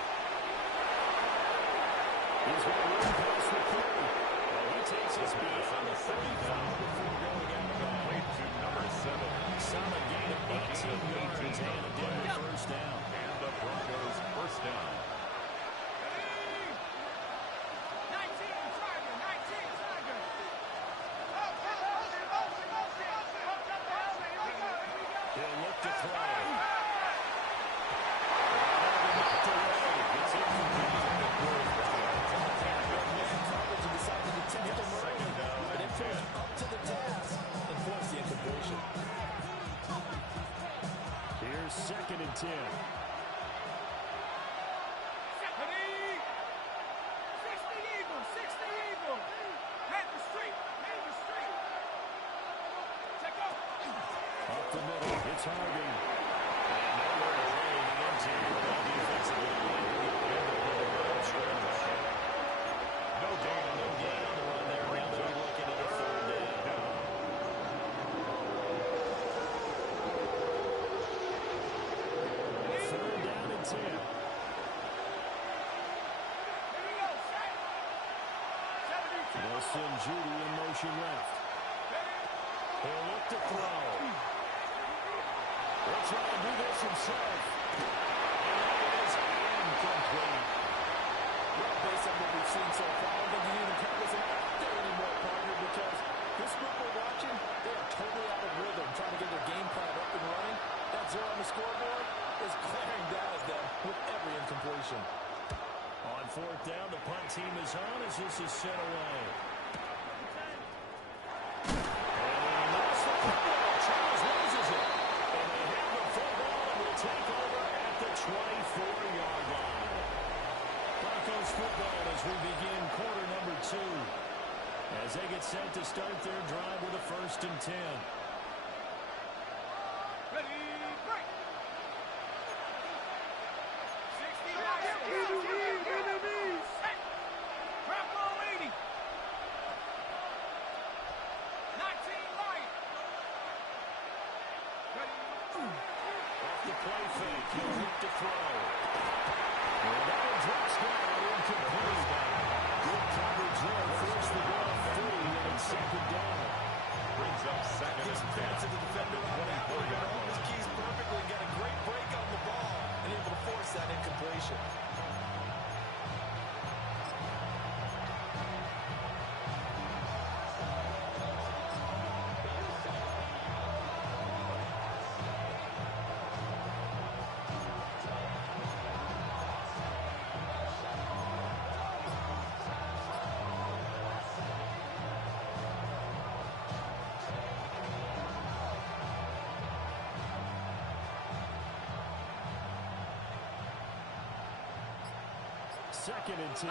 He's going to run past the 30. Well, he takes his beat on the 35 before going out of Complete to number 7. Solid gain of 18 yards and a Denver first down. And the Broncos first down. He'll look to throw. Here's 2nd and 10. Up the middle, it's Harding. And nowhere to throw the interior on the defensive line. No gain on the run there. Now they're looking at a 3rd down. 3rd down and 10. They'll send Judy in motion left. He'll look to throw. He'll try and do this himself. And that is incomplete. Well, based on what we've seen so far, I don't think you can even call this an out there anymore, partner, because this group we're watching, they are totally out of rhythm, trying to get their game plan up and running. That 0 on the scoreboard is glaring down at them with every incompletion. On 4th down, the punt team is on as this is sent away. And that's the football. Charles loses it. And they have the football and will take over at the 24-yard line. Broncos football as we begin quarter number 2. As they get set to start their drive with a 1st and 10. Off the play fake, he'll look to throw. And that one drops down, incomplete. Good coverage there, forced the ball free, and it's 2nd down. Brings up 2nd and 2nd and 10.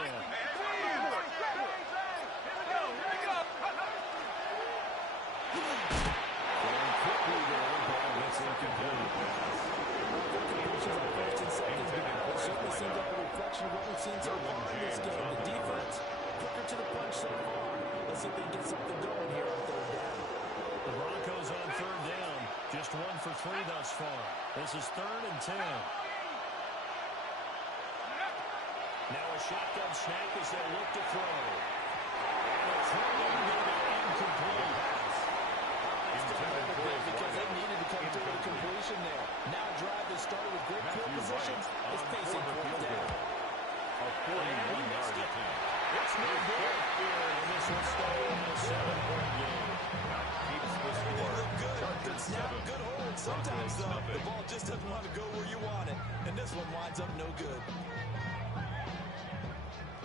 Quickly there, ball gets incomplete. Completions on 1st and 2nd. Certainly seems like a reflection of what we've seen so far in this game. The defense, quicker to the punch so far. Let's see if they can get something going here on 3rd down. The Broncos on 3rd down. Just 1 for 3 thus far. This is 3rd and 10. Now a shotgun snap as they look to throw. And a throw incomplete. Because they needed to come through the completion there. Now drive that started with great field position is facing 4th down. A 41-yard attempt. It's no good here, and this will stay in a 7-point game. Keeps the score. They look good. Good snap, 7. good hold. Sometimes, though, the ball just doesn't want to go where you want it. And this one winds up no good.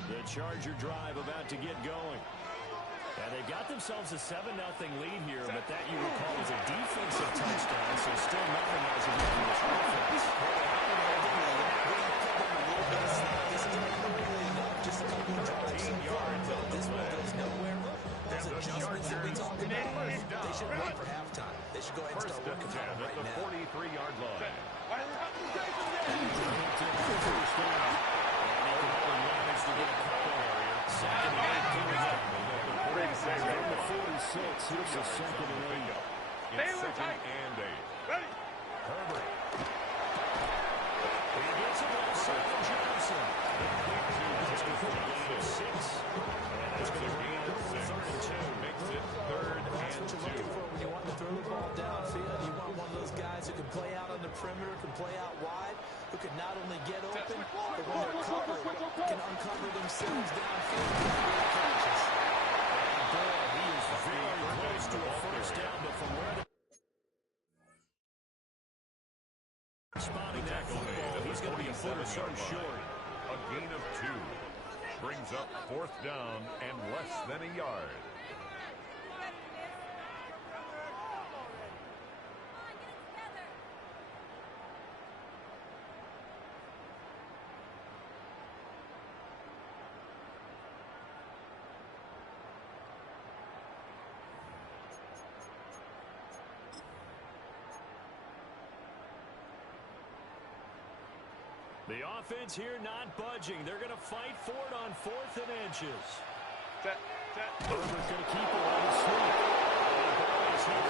The Charger drive about to get going. And they've got themselves a 7-0 lead here, but that, you recall, was a defensive touchdown, so still nothing as of yet in this offense. Just a couple of drives so far, but this one goes nowhere. Those adjustments that we talked about, they should wait for halftime. They should go ahead and start working on them right now. At the 43-yard line. From the 46, here's a 2nd and 8. It's 2nd and 8. Herbert. He gets it outside of Johnson. That's going to put a gain of 6. And that's going to be 3rd and 2. Makes it 3rd That's and what you're 2. looking for when you want to throw the ball downfield. You want one of those guys who can play out on the perimeter, can play out wide, who can not only get open, but when they're covered, can uncover themselves downfield. And boy, he is very close to a 1st down, but from where the spotting that football, he's going to be a foot or so short. A gain of 2. Brings up 4th down and less than a yard. The offense here not budging. They're going to fight for it on 4th and inches. Herbert's going to keep it on the sweep. Did he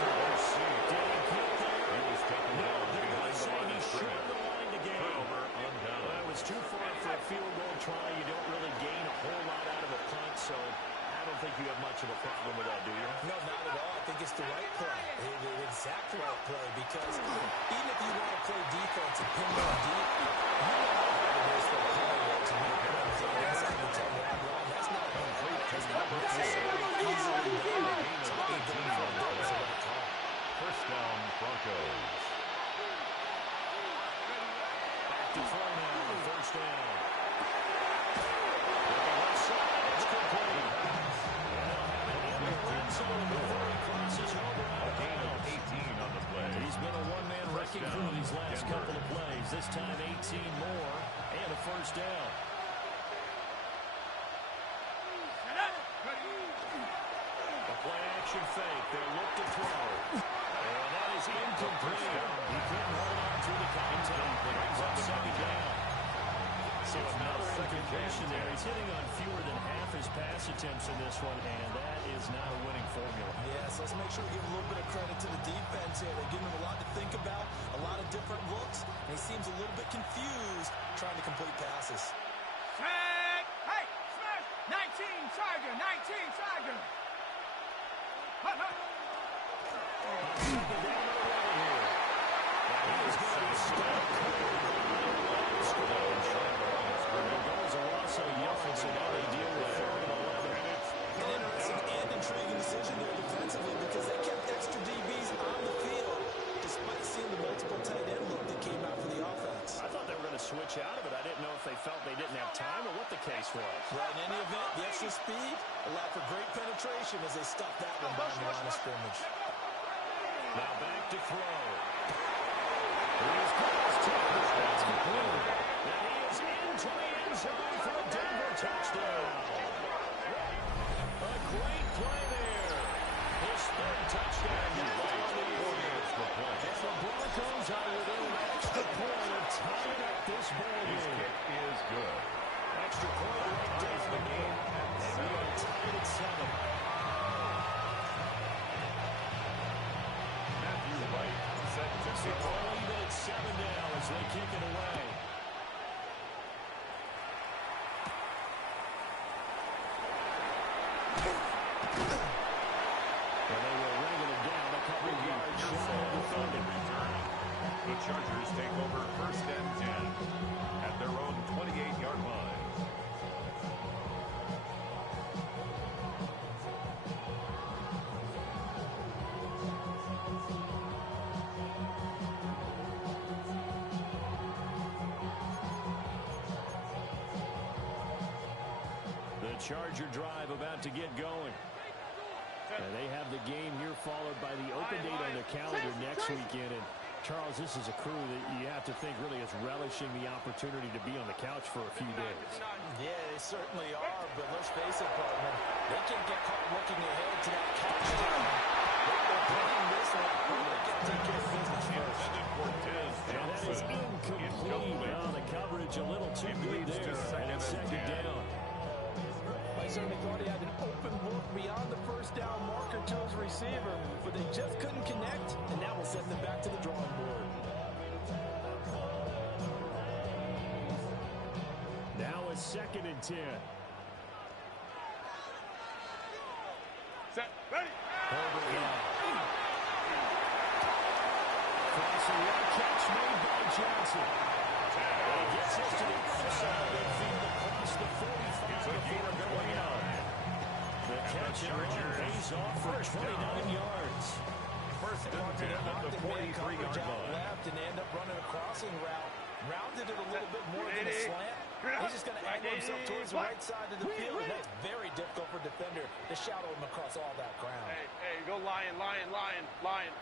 get there? He was taken down. They're going to say he short the line to gain. Turnover on down. Well, it was too far for a field goal try. You don't really gain a whole lot out of a punt, so I don't think you have much of a problem with that, do you? No, not at all. I think it's the right play, the exact right play, because even if you want to play defense and pin them deep, you know how hard it is for a player to make runs on inside the 10-yard line. That's not complete. That's not necessarily easily done. So I think going for that was the right call. 1st down, Broncos. Back to throw now on 1st down. With the left side, it's complete. He's been a one-man wrecking crew these last couple of plays. This time 18 more and a 1st down. A play-action fake. They'll look to throw. And that is incomplete. He couldn't hold on through the contact. Brings up 2nd down. So another incompletion there. He's hitting on fewer than half his pass attempts in this one, and that is not a winning formula. Yes, let's make sure we give a little bit of credit to the defense here. They're giving him a lot to think about, a lot of different looks, and he seems a little bit confused trying to complete passes. Hey, smash! 19 Tiger, 19 Tiger! An interesting and intriguing decision there defensively because they kept extra DBs on the field despite seeing the multiple tight end look that came out for the offense. I thought they were going to switch out of it. I didn't know if they felt they didn't have time or what the case was. Well, in any event, the extra speed allowed for great penetration as they stuffed that one behind the line of scrimmage. Now back to throw. Here's Paul's 10. That's complete. And he is into the end zone for a down touchdown. A great play there. His third touchdown now on the year. And the Broncos are within an extra point of tying up this ball game. His kick is good. Extra point right down the game. And we are tied at 7. Matthew Wright set to So kick off. lead at 7 now as they kick it away. And they were ringing it down a couple of yards short of On the return. The Chargers take over 1st and 10 at their own 28-yard line. The Charger drive about to get going. And they have the game here followed by the open date on their calendar next weekend. And Charles, this is a crew that you have to think really is relishing the opportunity to be on the couch for a few days. Yeah, they certainly are, but let's face it, partner. They can get caught looking ahead to that couch time. They're playing this one. They can take care of business first. And that is incomplete. Now the coverage a little too good there. And it's second down. I certainly thought he had an open look beyond the first down marker to his receiver, but they just couldn't connect, and that will send them back to the drawing board. Now it's 2nd and 10. Set. Ready. Herbert now. Crossing one catch made by Johnson. He gets us to the outside and feed across the 45 to 29. The catch and run pays off for 29 yards. 1st and 10 at the 43-yard line. Left and end up running a crossing route. Rounded it a little bit more than a slant. He's just going to angle himself towards the right side of the field. And that's very difficult for a defender to shadow him across all that ground. Hey, go Lion, Lion, Lion, Lion.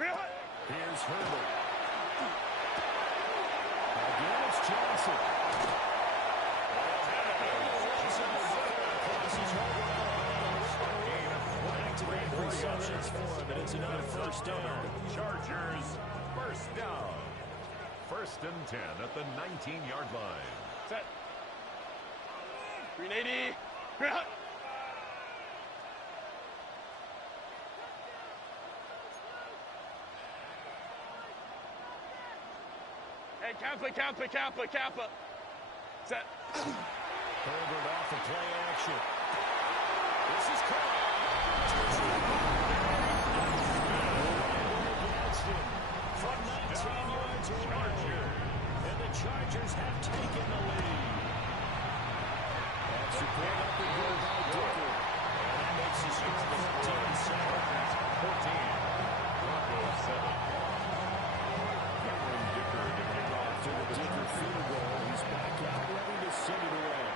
Here's Herbert. Again, it's Johnson. Receptions for him, and it's another 1st down. Chargers, 1st down. 1st and 10 at the 19-yard line. Set. 380. Hey, Kappa. Set. Herbert off the play action. This is caught. From 19 yards away. And the Chargers have taken the lead. That's support up and go by Dicker. And that makes the score 14-7. 14. Broncos 7. Cameron Dicker to kick off To the Dicker field goal. He's back out ready to send it away.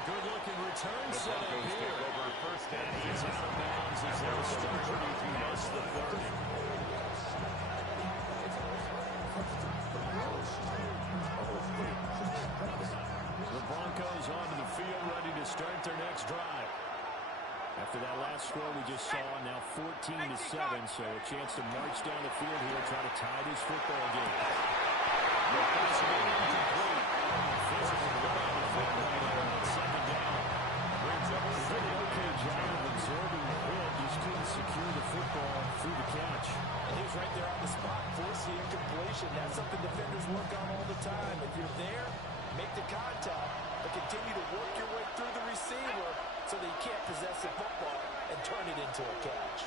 Good-looking return set up here. Over 1st and He's out of bounds as they'll start to miss the 30. The Broncos onto the field, ready to start their next drive. After that last score we just saw, now 14-7, so a chance to march down the field here, try to tie this football game. The pass is incomplete. Physical around the field right there on 2nd down. Brings up a pretty okay job of absorbing the hit. Just couldn't secure the football through the catch. And he was right there on the spot, force the incompletion. That's something defenders work on all the time. If you're there, make the contact, but continue to work your way through the receiver so that you can't possess the football and turn it into a catch.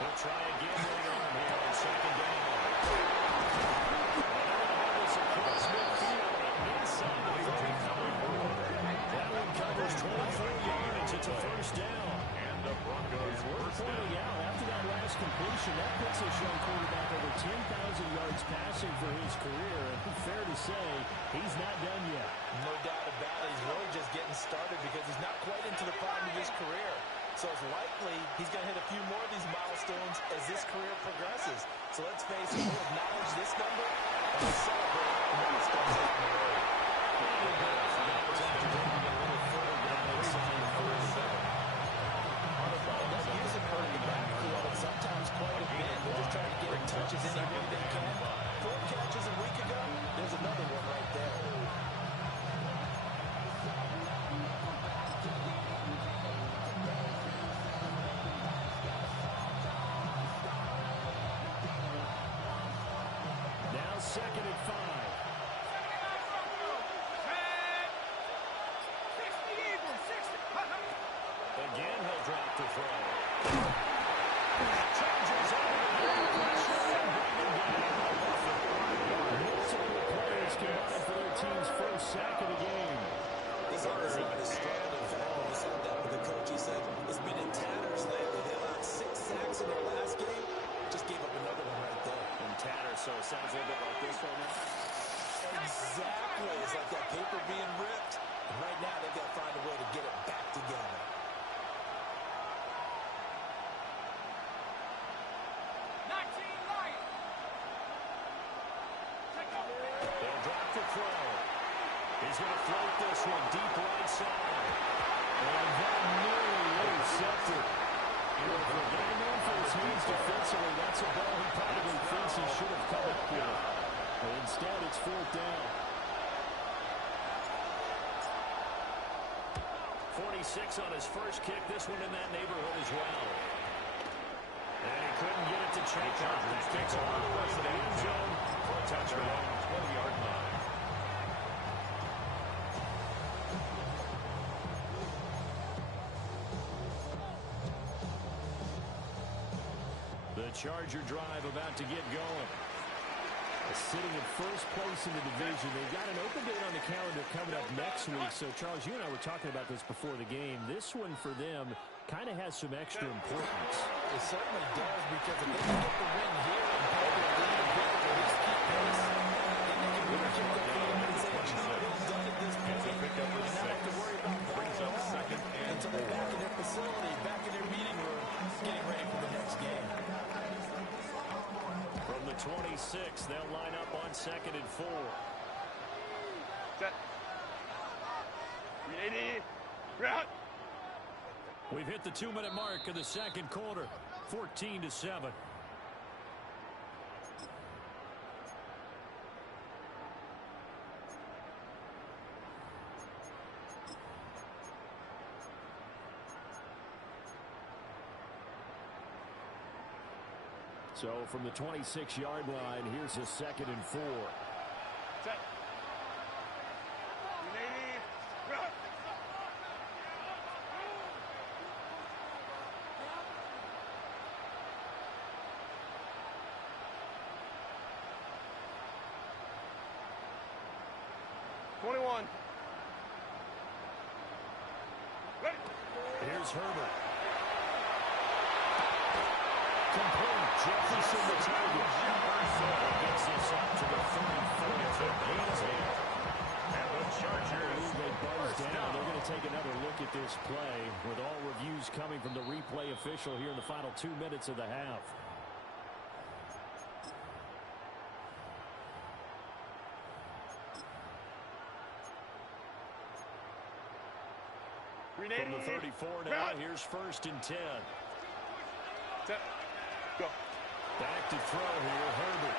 We'll try again later on here on 2nd down. Across midfield, inside the 34. That one covers 24 yards. It's a 1st down. And the Broncos Worth pointing out, after that last completion, that puts this young quarterback over 10,000 yards passing for his career. And fair to say, he's not done yet. No doubt about it. He's really just getting started because he's not quite into the prime of his career. So it's likely he's going to hit a few more of these milestones as this career progresses. So let's face it, we'll acknowledge this number and we'll celebrate the milestones down the road. That isn't hurting the backfield, and sometimes quite a bit. They're just trying to get in touches any way they can. 4 catches a week ago, there's another one right there. Now 2nd and 5. Again, he'll drop the throw. Chargers over the pressure and bring him down. Multiple players combined for their team's first sack of the game. This offensive line is struggling. In fact, when we said that with the coach, he said it's been in tatters lately. They allowed 6 sacks in their last game. Just gave up another one right there. In tatters, so it sounds a little bit like this right now. Exactly. It's like that paper being ripped. And right now, they've got to find a way to get it back together. They'll drop the throw. He's going to float this one deep right side. And that nearly intercepted. For a guy known for his hands defensively, that's a ball he probably thinks he should have come up with. But instead, it's 4th down. 46 on his first kick. This one in that neighborhood as well. And he couldn't get it to check out. That kicks all the way to the end zone for a touchdown. 20-yard line. The Charger drive about to get going. Sitting in first place in the division. They've got an open date on the calendar coming up next week. So, Charles, you and I were talking about this before the game. This one for them kind of has some extra importance. It certainly does, because if they can get the win here and hold their lead a bit, at least keep pace, then they can really kick their feet up and say, well done at this point. And not have to worry about bringing it up until they're back in their facility, back in their meeting room, getting ready for the next game. From the 26, they'll line up on 2nd and 4. Set. 380. Route. We've hit the 2-minute mark of the second quarter. 14-7. So from the 26-yard line, here's a 2nd and 4. Set. 380. Route. Ready. Here's Herbert. Complete. Jefferson the target. Gets this up to the 34. And the Chargers. They buzz down. They're going to take another look at this play with all reviews coming from the replay official here in the final 2 minutes of the half. From the 34 now, here's 1st and 10. Set. Go. Back to throw here, Herbert.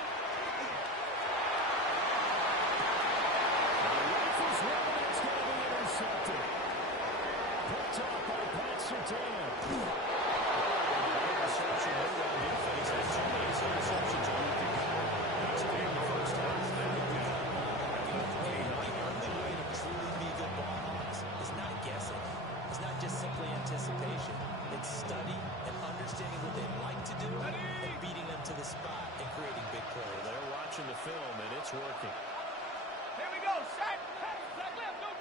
The rifle's rolling, it's going to be intercepted. Picked off by Pat Surtain. Interception around defense. That's 2 base interceptions a week ago. That's being the first half. The only way to truly be good ball hawks is not guessing. It's not just simply anticipation. It's study and understanding what they like to do and beating them to the spot and creating big plays. They're watching the film, and it's working. Here we go. Set.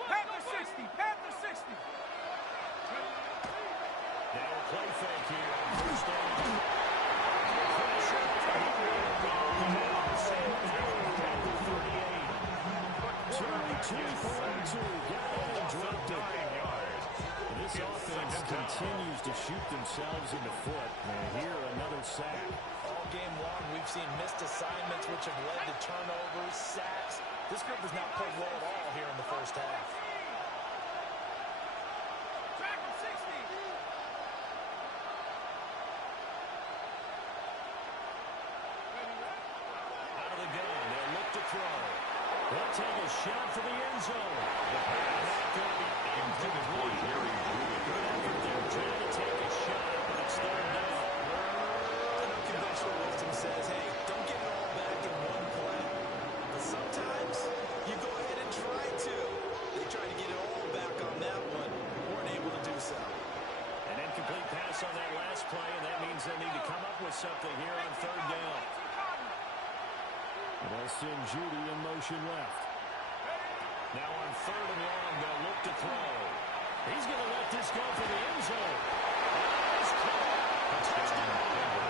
Panther 60. Panther 60. Now a play fake here on 1st down. Pressure. At the 38. 2-42. Got it and dropped it. This offense continues to shoot themselves in the foot. And here, another sack. All game long, we've seen missed assignments, which have led to turnovers, sacks. This group has not played well at all here in the first half. Out of the gun, they'll look to throw. They'll take a shot for the end zone. The pass going to be incomplete. Good effort there trying to take a shot, but it's third down. I know conventional wisdom says, hey, don't get it all back in one play. But sometimes you go ahead and try to. They tried to get it all back on that one. Weren't able to do so. An incomplete pass on that last play, and that means they need to come up with something here on third down. They'll send Judy in motion left. Now on third and long, they'll look to throw. He's going to let this go for the end zone. Nice call. Touchdown,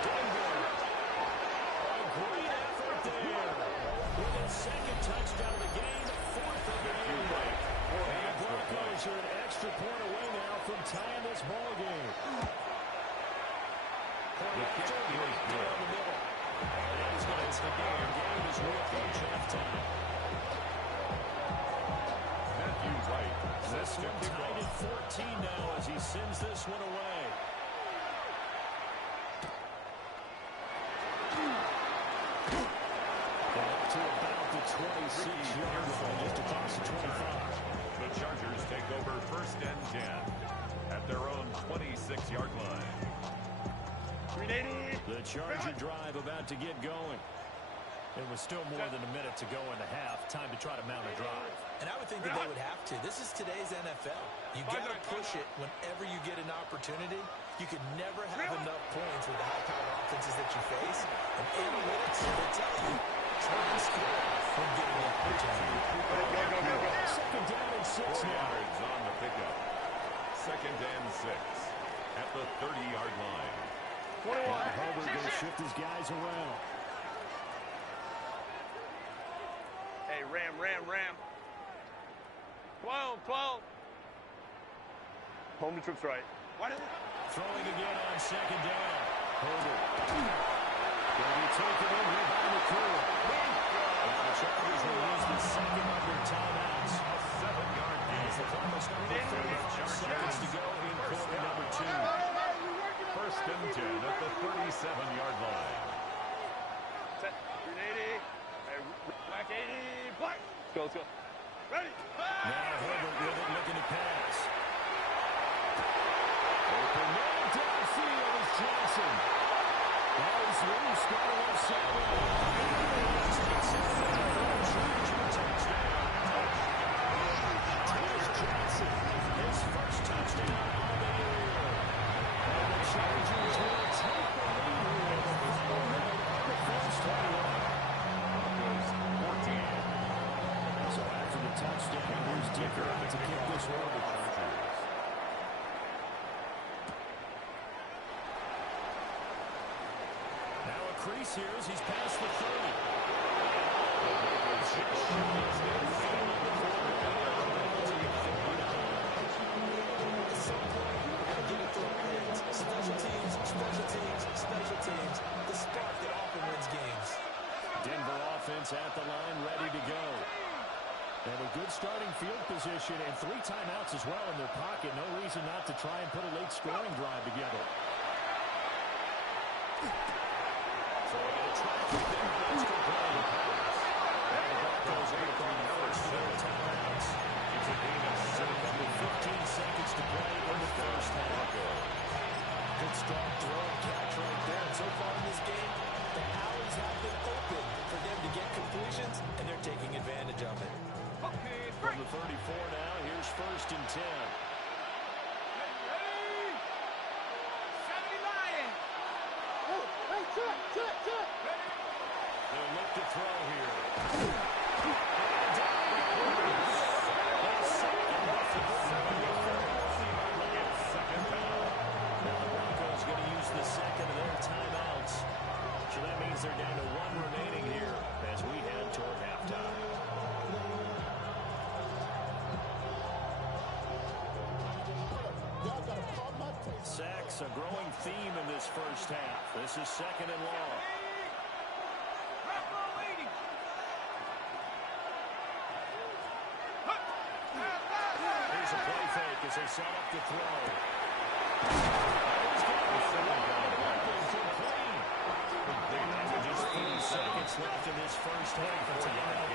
Denver. A great effort there. With his second touchdown of the game, fourth of the game. And the Broncos are an extra point away now from tying this ball game. Point after, right down the middle. And he's going to tie the game as we approach halftime. Matthew Wright. This one tied at 14 now as he sends this one away. Up to about the 26-yard line, just across the 25. The Chargers take over first and 10 at their own 26-yard line. The Charger drive about to get going. It was still more than a minute to go in the half. Time to try to mount a drive. And I would think that they would have to. This is today's NFL. You got to push it whenever you get an opportunity. You can never have enough points with the high-powered offenses that you face. And analytics will tell you, try and score when getting an opportunity. Second down and 6 now. Yards on the pickup. Second and 6 at the 30-yard line. Hubbard going to shift his guys around. Hey, Ram. 12. Home trip's right. Throwing again on second down. Herbert. Going to be taken in here by McCool. And the Chargers will use the second of their timeouts. A 7-yard gain. The clock is number 35 seconds to go in quarter number 2. First and 10 at the 37-yard line. Set. 380. Hey, black 80. Black. Let's go. Ready. Now Herbert with it, looking to pass. Open man downfield is Johnson. That is loose, got a left side. Johnson, his first touchdown on the year. And the Chargers will take the lead here in the final minute of the first half. So after the touchdown, here's Dicker out to kick this one. Now a crease here as he's past the 30. Special teams. The spark that often wins games. Denver offense at the line, ready to go. And a good starting field position and 3 timeouts as well in their pocket. No reason not to try and put a late scoring drive together. So they're going to try to get the extra play. And the Broncos are going to first their timeouts. It's a gain of 15 seconds to play in the first half. Good strong throw and catch right there. And so far in this game, the alleys have been open for them to get completions, and they're taking advantage of it. From the 34 now, here's first and 10. They'll look to throw here. Now the Broncos going to use the second of their timeouts. So that means they're down to 1 remaining here as we head toward halftime. It's a growing theme in this first half. This is second and long. Here's a play fake as they set up to throw. He's got it. Just 30 seconds left in this first half. It's a play.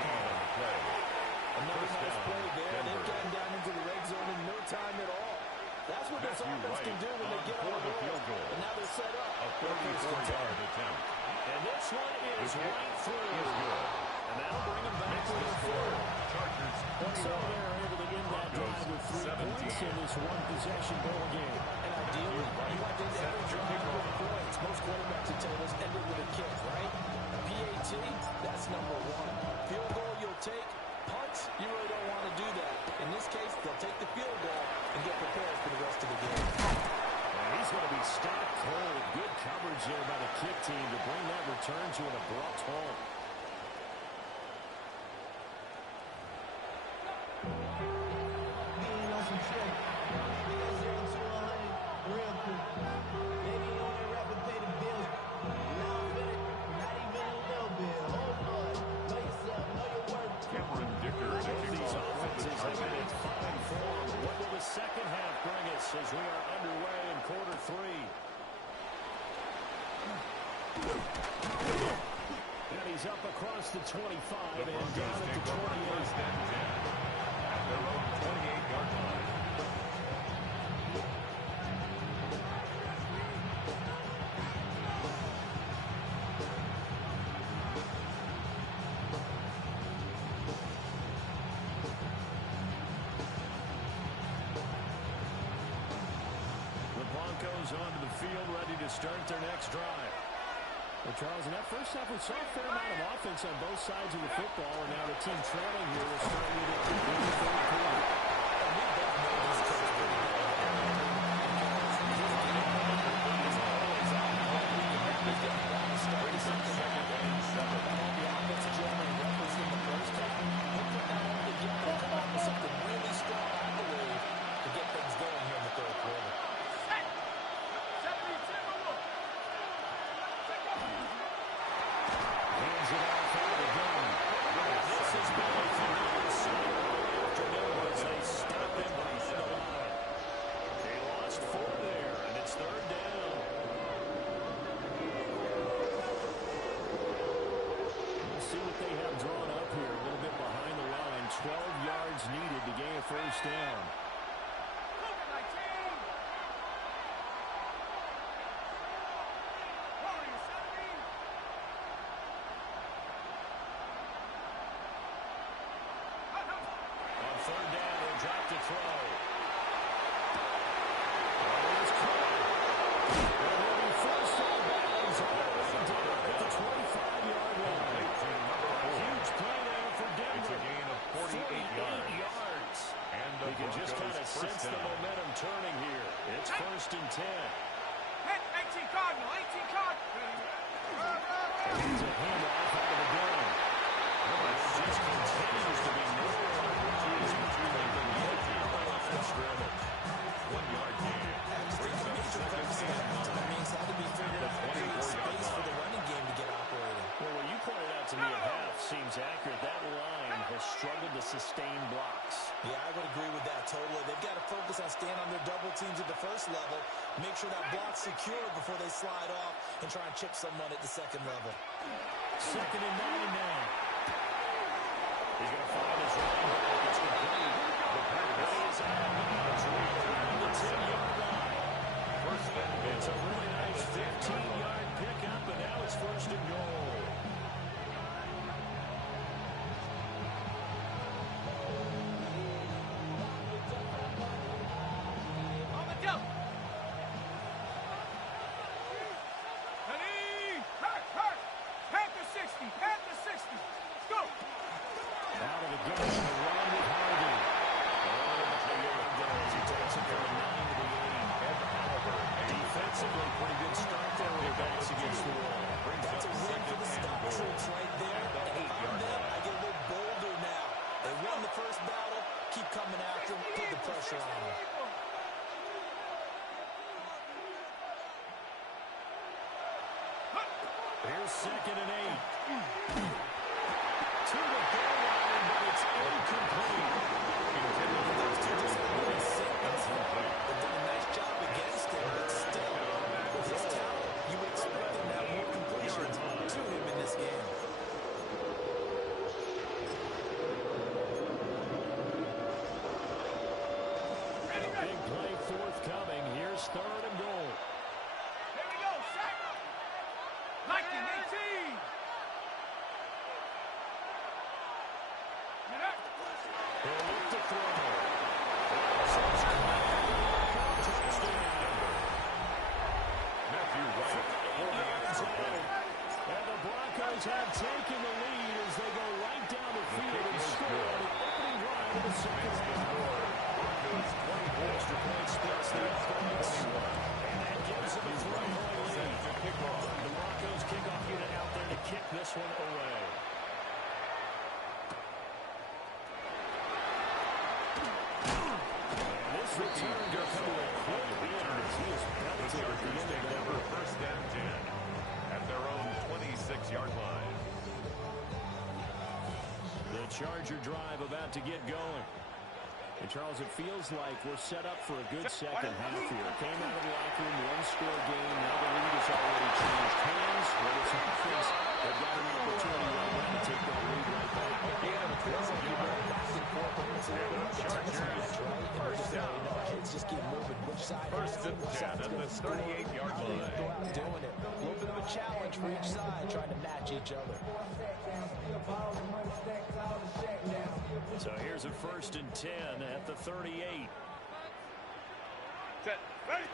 Another nice play there. They've gotten down into the red zone in no time at all. That's what this offense can do when they get on the field goal. And now they're set up. A 34-yard attempt. And this one is right through. And that'll bring them back to the field. Chargers So they're able to end that drive with 3 points in this one-possession ball game. And ideally, you want to end every drive with points. Most quarterbacks would tell us end it with a kick, right? PAT, that's number 1. Field goal you'll take. Punts, you really don't want to do that. In this case, they'll take the field goal and get prepared for the rest of the game. And he's going to be stopped cold. Good coverage there by the kick team to bring that return to an abrupt halt. Being on some shit. 0 to 100 real quick. Maybe you only rap and pay the bills. Now I'm feeling not even a little bit. Hold on. Know yourself, know your worth. Cameron Dicker. Both these offenses have been in fine form. What will the second half bring us as we are underway in quarter 3? And he's up across the 25 and down at the 28. At their own 28-yard line. The Broncos onto the field, ready to start their next drive. Well, Charles, in that first half, we saw a fair amount of offense on both sides of the football, and now the team trailing here will start with it in the third quarter. And we both know this coach pretty well. He's got a lot of start to something like that. On the offensive generally referenced in the first half. He'll put that all together and come out with something really strong, I believe, to get things going here in the third quarter. Hands it off out of the gun. This is Billy Phillips. Afternoon as they stop him behind the line. They lost 4 there, and it's third down. We'll see what they have drawn up here. A little bit behind the line. 12 yards needed to gain a first down. On third down, they'll drop to throw. It's caught. And he'll be forced out of bounds all the way down at the 25-yard line. A huge play there for Denver. It's a gain of 48 yards. And the You can just kind of Broncos sense the momentum turning here. It's first and 10. 18 Cardinal, 18 Cardinal. It's a handoff out of the gun. It just continues to be nowhere. scrimmage. 1 yard gain. Brings up second and 9. That means had to be figured out to create space for the running game to get operating. Well, what you pointed out to me at half seems accurate. That line has struggled to sustain blocks. Yeah, I would agree with that totally. They've got to focus on staying on their double teams at the first level, make sure that block's secure before they slide off and try and chip someone at the second level. Second and 9 now. He's going to find his running back. It's complete. The play is out of bounds. Around the 10-yard line. First and goal. It's a really nice 15-yard pickup, and now it's first and goal. Here's 2nd and 8. To the goal line, but it's incomplete. Those two just really signals. They've done a nice job against him, but still, with his talent, you would expect him to have more completions to him in this game. A big play forthcoming. Here's 3rd and goal. Here we go, set. 19-18. He'll look to throw. Matthew Wright for the extra point. And the Broncos have taken the lead as they go right down the field and score on the opening drive of the second half. Broncos 24. Extra point splits the offense. And that gives them a 3-point lead. The Broncos kickoff unit out there to kick this one away. And this return goes to a quick return. He is The Chargers take over 1st and 10 at their own 26-yard line. The Charger drive about to get going. And, Charles, it feels like we're set up for a good second half here. Came out of the locker room, one-score game. Now the lead has already changed hands. Well, this offense, they've got an opportunity right now to take that lead right back. Just keep moving. Which side? 1st and 10 at the 38-yard line. Go out doing it. A little bit of a challenge for each side, trying to match each other. So here's a 1st and 10 at the 38. Set. Ready.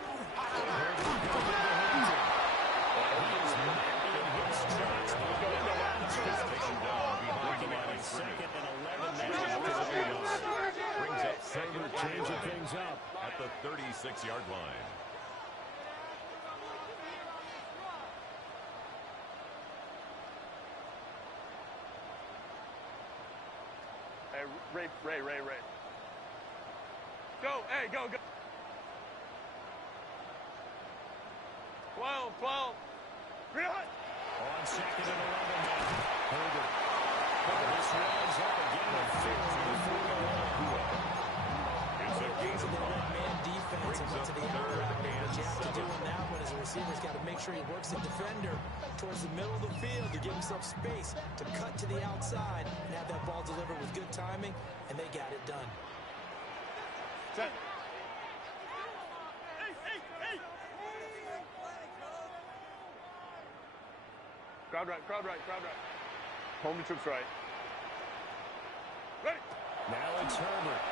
Second and 11 now. Brings up second and changing things up at the 36-yard line. Hey, Ray. Go, hey, go. 12. Real hot. On 2nd and 11 now. Herbert. This runs up again and fits to the 41. It's a gain of 5. Man defense and went to the outside. What you have to do in that one as a receiver's got to make sure he works the defender towards the middle of the field to give himself space to cut to the outside and have that ball delivered with good timing, and they got it done. Set. Crowd right. Home troops right. Ready. Now it's Herbert.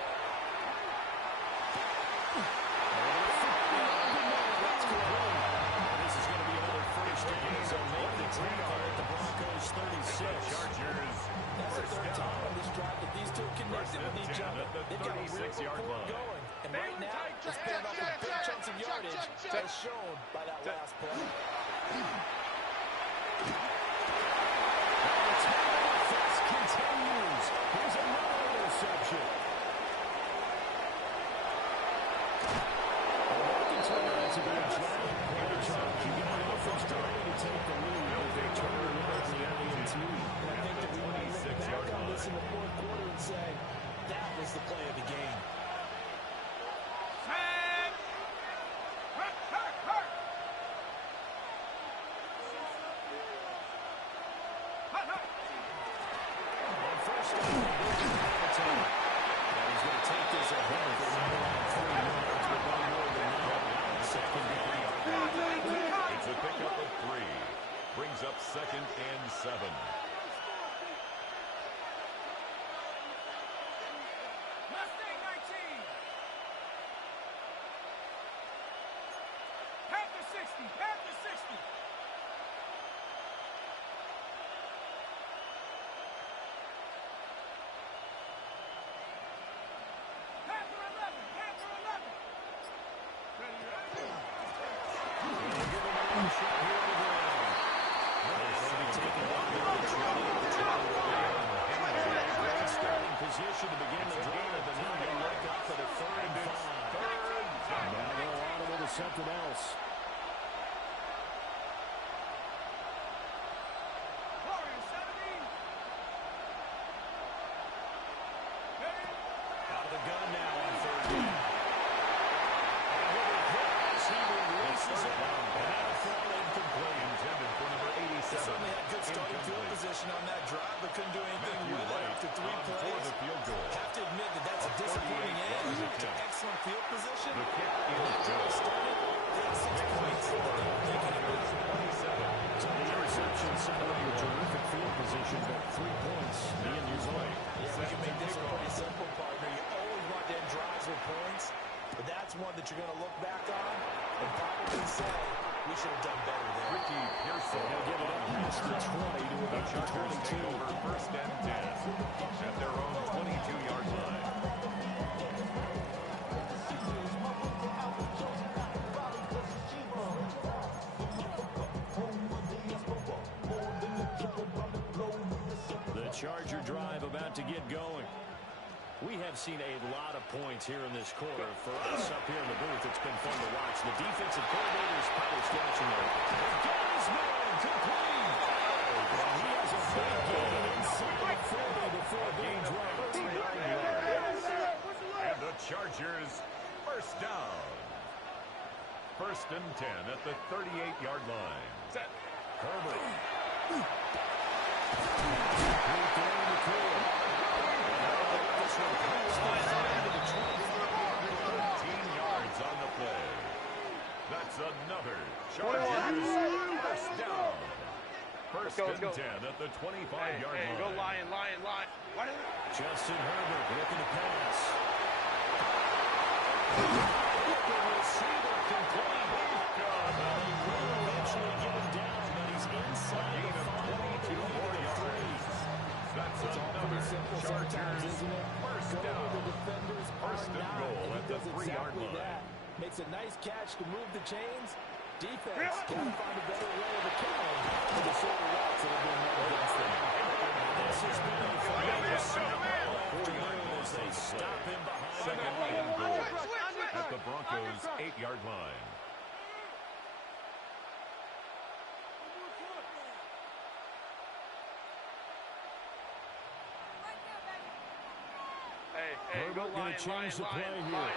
This is going to be another 1st down, so make the tackle at the Broncos 36. Chargers. That's the 3rd time on this drive that these two connected with each other. They've got a real rapport going. And right now, it's paying off with big chunks of yardage as shown by that last play. Offense continues. Here's another interception. That's a good drive. You got an offense trying to take the lead, but they turn around the INT. And I think that we want to look back on this in the 4th quarter and say, that was the play of the game. It's a pickup of 3. Brings up 2nd and 7. Mustang 19. Panther 60. Position to begin the drive, and now they look up at a 3rd and 5. Now they'll audible to something else. possession, but 3 points being your way. Yeah, we can make this one pretty simple, partner. You always want to end drives with points, but that's one that you're going to look back on and probably say, we should have done better there. Ricky Pearson They'll give it up past the 20 to about the 22. Over first and 10 at their own 22-yard line. The Charger drive about to get going. We have seen a lot of points here in this quarter. For us up here in the booth, it's been fun to watch. The defensive coordinator is probably scratching their head. Complete. And he has a big gain inside the 40 before being dropped. And the Chargers first down. First and 10 at the 38-yard line. Herbert. 13 yards on the play. That's another Chargers first down. First and 10 at the 25-yard line. Go Lion. Justin Herbert looking to pass. The receiver complete. And he will eventually get him down, but he's inside the 5. That's another Chargers first down. First and goal at the 3-yard line. Makes a nice catch to move the chains. Defense got to find a better way of accounting for the shorter routes that have been run against them. This has been a tremendous as they stop him behind. Second and goal at the Broncos' 8-yard line. Herbert going to change the play here.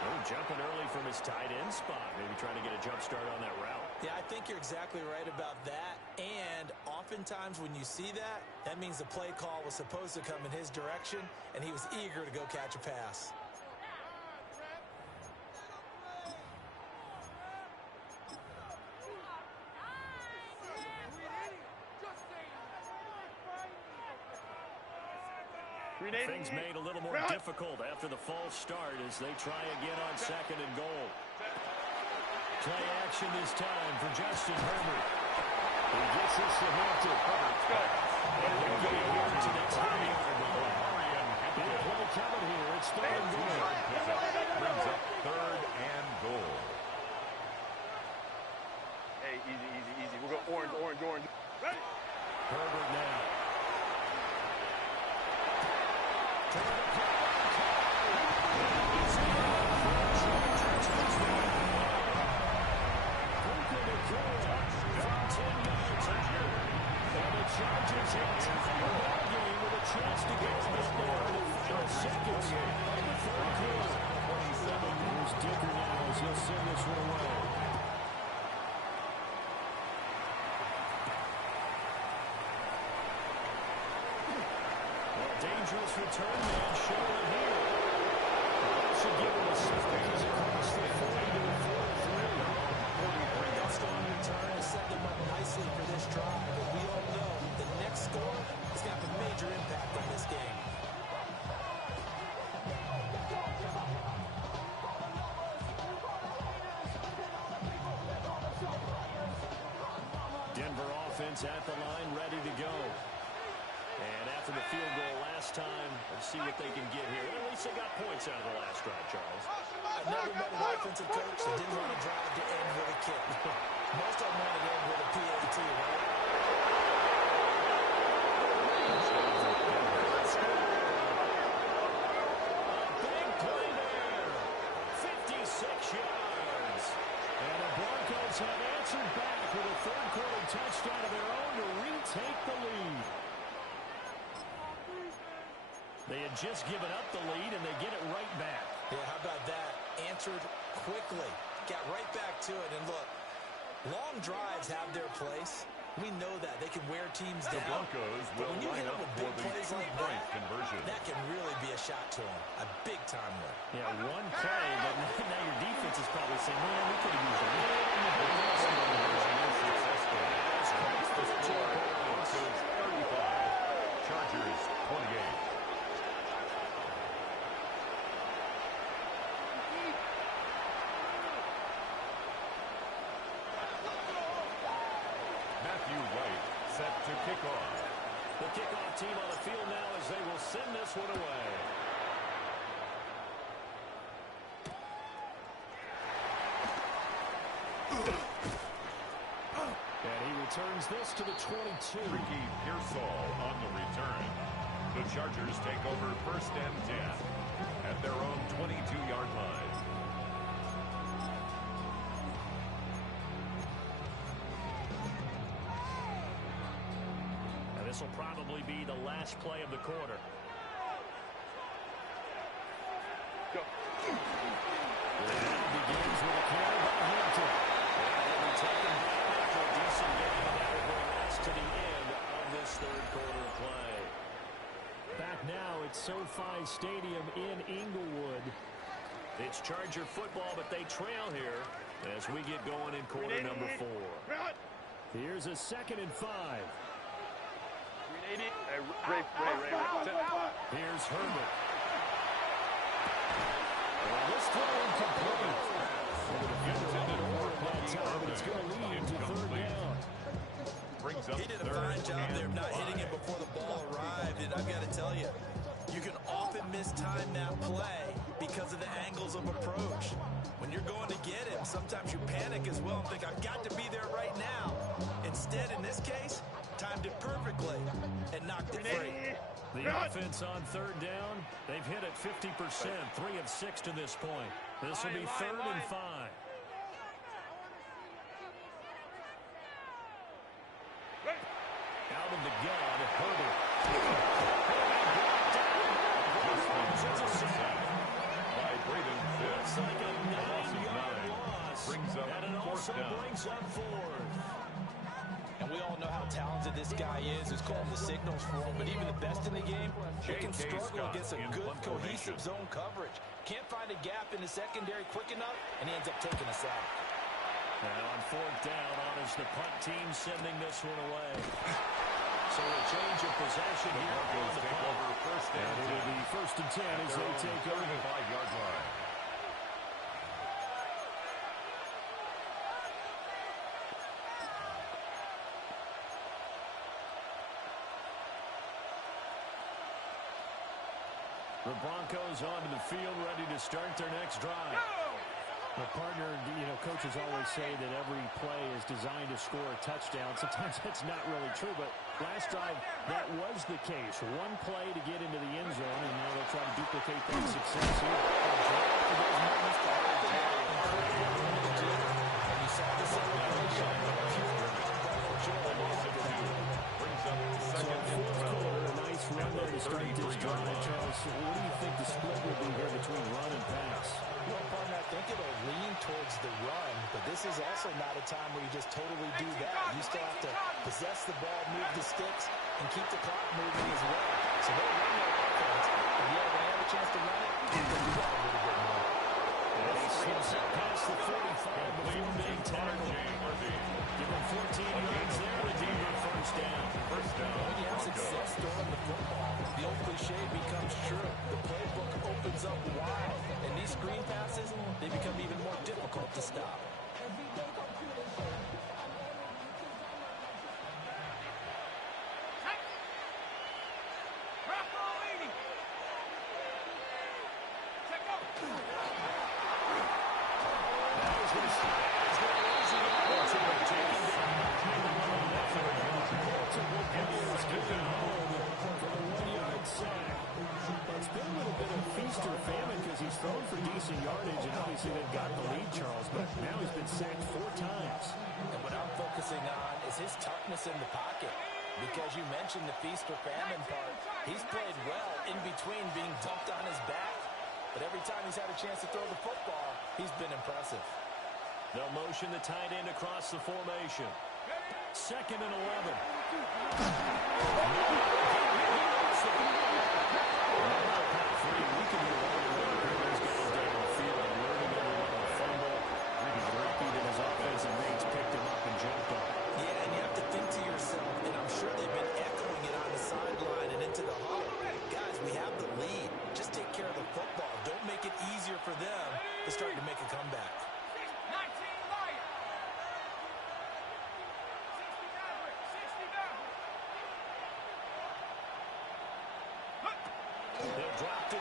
Oh, jumping early from his tight end spot. Maybe trying to get a jump start on that route. Yeah, I think you're exactly right about that. And oftentimes when you see that, that means the play call was supposed to come in his direction, and he was eager to go catch a pass. Things made a little more difficult after the false start as they try again on second and goal. Play action this time for Justin Herbert. He gets this to Hampton. And they'll get it here to the 10-yard line. Big play coming here. It's third and goal. Brings up third and goal. Hey, easy. We'll go orange. Ready? Herbert now. Chargers have tied the ball game with a chance to get to this ball in the final seconds of the third quarter. 27. Here's Dicker now as he'll send this one away. Well, dangerous return man showing here. That should give him a sack as across the 40 to the 43. That strong return has set them up nicely for this drive. But we all know the next score is going to have a major impact on this game. Denver offense at the line, ready to go. And after the field goal last time, let's see what they can get here. At least they got points out of the last drive, Charles. I've never met an offensive coach that didn't want to drive to end with a kick. Most of them want to end with a PAT, right? Big play there. 56 yards. And the Broncos have answered back with a third-quarter touchdown of their own to retake the lead. They had just given up the lead, and they get it right back. Yeah, how about that? Answered quickly. Got right back to it. And look, long drives have their place. We know that. They can wear teams down. The Broncos will line up for the two-point conversion. That can really be a shot to them. A big-time one. Yeah, one play, but now your defense is probably saying, man, we could have used a little Successful. The score, Broncos 35, Matthew Wright set to kick off. The kickoff team on the field now as they will send this one away. And he returns this to the 22. Ricky Pearsall on the return. The Chargers take over 1st and 10 at their own 22-yard line. And this will probably be the last play of the quarter. Go. And begins with a carry by Hampton. And he'll be taken down after a decent game. That will bring us to the end of this third quarter of play. Back now at SoFi Stadium in Inglewood. It's Charger football, but they trail here as we get going in quarter number 4. Here's a 2nd and 5. Ray. Here's Herbert. Well, this throw incomplete. The defense ended over at that time, but it's going to lead to 3rd down. He did a fine job there of not hitting him before the ball arrived, and I've got to tell you, you can often mistime that play because of the angles of approach. When you're going to get him, sometimes you panic as well and think, I've got to be there right now. Instead, in this case, timed it perfectly and knocked it free. The offense on 3rd down, they've hit it 50%, 3 of 6 to this point. This will be 3rd and 5. Out of the gun, Herbert. By Braden Fitz. Like a 9-yard loss. Brings up and it also brings up 4th. And we all know how talented this guy is, who's calling the signals for him. But even the best in the game, they can struggle against a good, cohesive zone coverage. Can't find a gap in the secondary quick enough, and he ends up taking a sack. And on 4th down, honors the punt team sending this one away. So a change of possession here on the punt. Over 1st and 10. It will be 1st and 10 as they take over. 35-yard line. The Broncos onto the field, ready to start their next drive. The partner, coaches always say that every play is designed to score a touchdown. Sometimes that's not really true, but last drive, that was the case. One play to get into the end zone, and now they'll try to duplicate that success here. And you saw the celebration. So in 4th quarter, a nice run there to start this drive. Charles, what do you think the split will be here between run and pass? Well, partner, I think it'll lean towards the run, but this is also not a time where you just totally do that. You still have to possess the ball, move the sticks, and keep the clock moving as well. So they'll run their offense, but yeah, when they have a chance to run it, they'll do that a little bit more. And he slips it past the 45 before being tackled. Give him 14 yards there, redeemer 1st down. When you have success throwing the football, the old cliche becomes true. The playbook opens up wide, and these screen passes, they become even more difficult to stop. It's been a little bit of feast or famine because he's thrown for decent yardage, and obviously they've got the lead, Charles, but now he's been sacked 4 times. And what I'm focusing on is his toughness in the pocket. Because you mentioned the feast or famine part. He's played well in between being dumped on his back. But every time he's had a chance to throw the football, he's been impressive. They'll motion the tight end across the formation. 2nd and 11. We can move on to those guys down the field, alerting everyone on the fumble. He's lucky that his offensive mates picked him up and jumped on. Yeah, and you have to think to yourself, and I'm sure they've been echoing it on the sideline and into the huddle. Guys, we have the lead. Just take care of the football. Don't make it easier for them to start to make a comeback.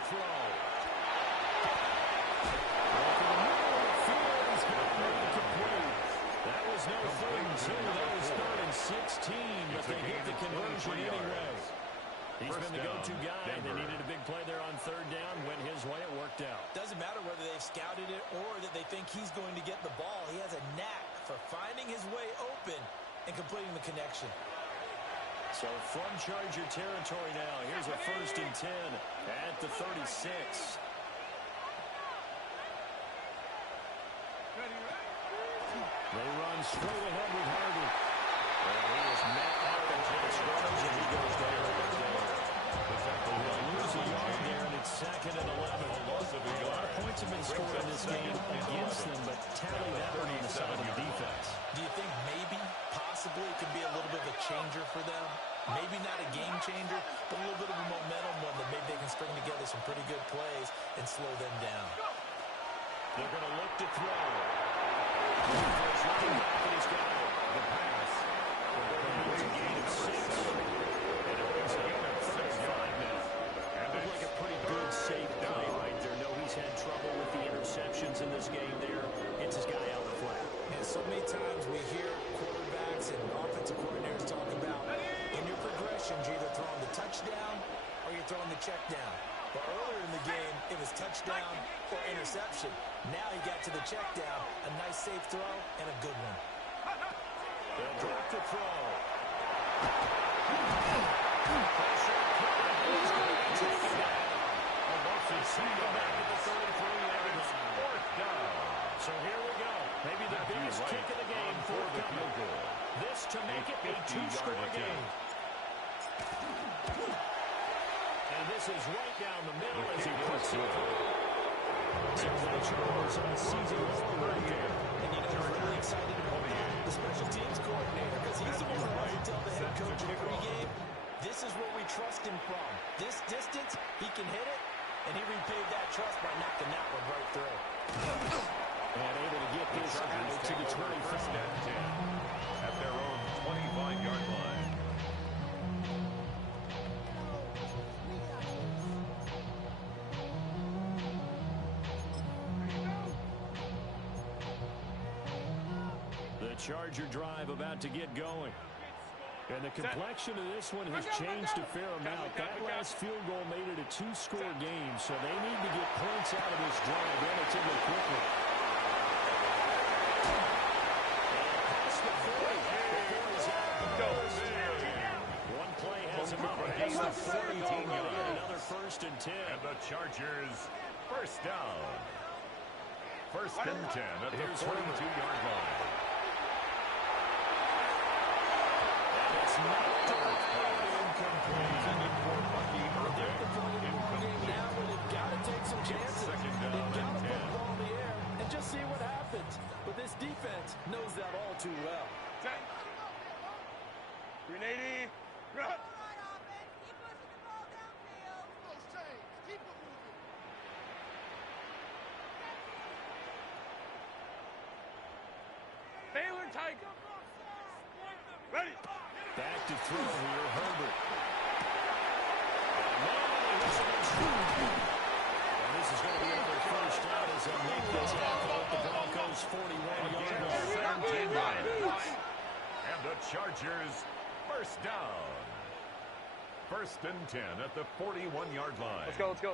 throw. Over the middle of the field, he's got it incomplete. That was no 3rd and 2. That was 3rd and 16, but they get the conversion anyway. He's been the go-to guy. They needed a big play there on 3rd down. Went his way. It worked out. Doesn't matter whether they've scouted it or that they think he's going to get the ball. He has a knack for finding his way open and completing the connection. So from Charger territory now, here's a 1st and 10 at the 36. They run straight ahead with Harvey. Well, he is met up into the scrimmage, and he goes down right there. They'll lose a yard there, and it's 2nd and 11. A lot of points have been scored in this game against them, but tally that one on the side of the defense. Do you think maybe, possibly, it could be a little bit of a changer for them? Maybe not a game changer, but a little bit of a momentum one that maybe they can string together some pretty good plays and slow them down. They're going to look to throw. He's running back, and he's got the pass. It's a gain of 6. And it brings it up at 35 now. That looked like a pretty good, safe play right there. No, he's had trouble with the interceptions in this game there. Gets his guy out of the flat. And so many times we hear quarterbacks and offensive coordinators talk about in your progressions, you're either throwing the touchdown or you're throwing the check down. But earlier in the game, it was touchdown or interception. Now he got to the check down, a nice safe throw, and a good one. They'll drop the throw. Pressure. He's going to take it down. Back at the 33-yard line. 4th down. So here we go. Maybe the biggest kick of the game for the field goal. This to make it a 2-score game. And this is right down the middle as he puts it through. So the Chargers on a season right there. And you know, I'm really excited about the special teams coordinator because he's the one who has to tell the head coach in pregame, this is where we trust him from. This distance, he can hit it, and he repaid that trust by knocking that one right through. And able to get this out to the 25 at their own 25-yard line. The Charger drive about to get going. And the complexion of this one has changed a fair amount. That last field goal made it a 2-score game, so they need to get points out of this drive relatively quickly. One play has him up against the 14-yard. Another 1st and 10. And the Chargers, 1st down. 1st and 10 at the 42-yard line. It's knocked away incomplete. They're the point of the ball game now where they've got to take some chances. They've got to put the ball in the air and just see what happens. But this defense knows that all too well. 380. Run. Baylor Tiger. Ready. Back to throw here, Herbert. And this is going to be another 1st down as they make the tackle at the Broncos' 41-yard line. And the Chargers, 1st down. 1st and 10 at the 41-yard line. Let's go, let's go.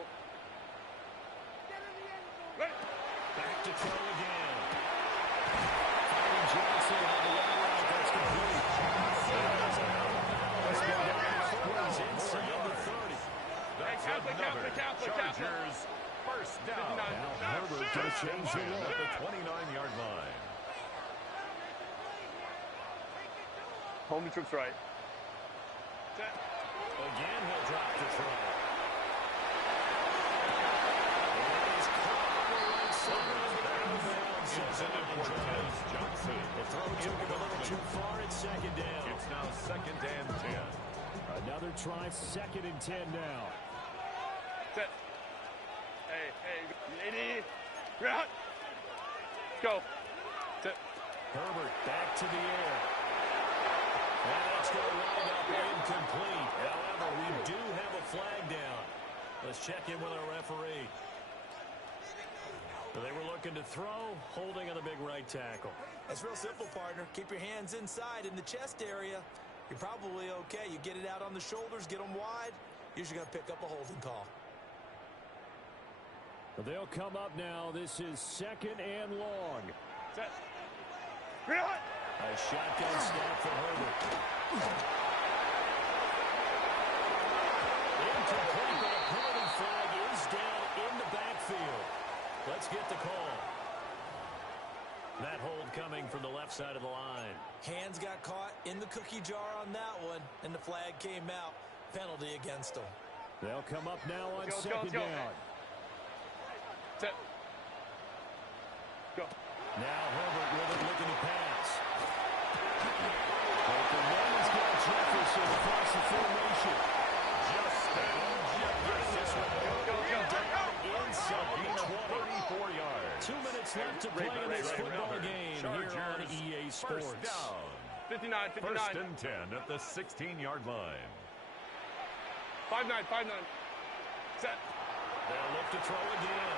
Ready. Back to throw again. Fighting Johnson on the end route. That's complete. Inside the 30. That's another Chargers, 1st down. Now Herbert to change it up at the 29-yard line. Home to troops right. Again, he'll drop the throw. The throw took it a little too far. It's 2nd down. It's now 2nd and 10. Another try, 2nd and 10 now. Set. Hey, 80. Route. Go. Set. Herbert back to the air. And that's going to wind up incomplete. However, we do have a flag down. Let's check in with our referee. They were looking to throw, holding on the big right tackle. That's real simple, partner. Keep your hands inside in the chest area. You're probably okay. You get it out on the shoulders, get them wide. Usually going to pick up a holding call. They'll come up now. This is 2nd and long. Set. A shotgun snap for Herbert. Incomplete, but a penalty flag is down in the backfield. Let's get the call. That hold coming from the left side of the line. Hands got caught in the cookie jar on that one, and the flag came out. Penalty against them. They'll come up now on Let's go, 2nd down. Set. Go. Now Herbert with it, looking to pass. But the man's got Jefferson across the formation. This one down inside 34 yards. 2 minutes left to play in this football game here on EA Sports. First down. 59. First and 10 at the 16-yard line. 5-9. Set. They'll look to throw again.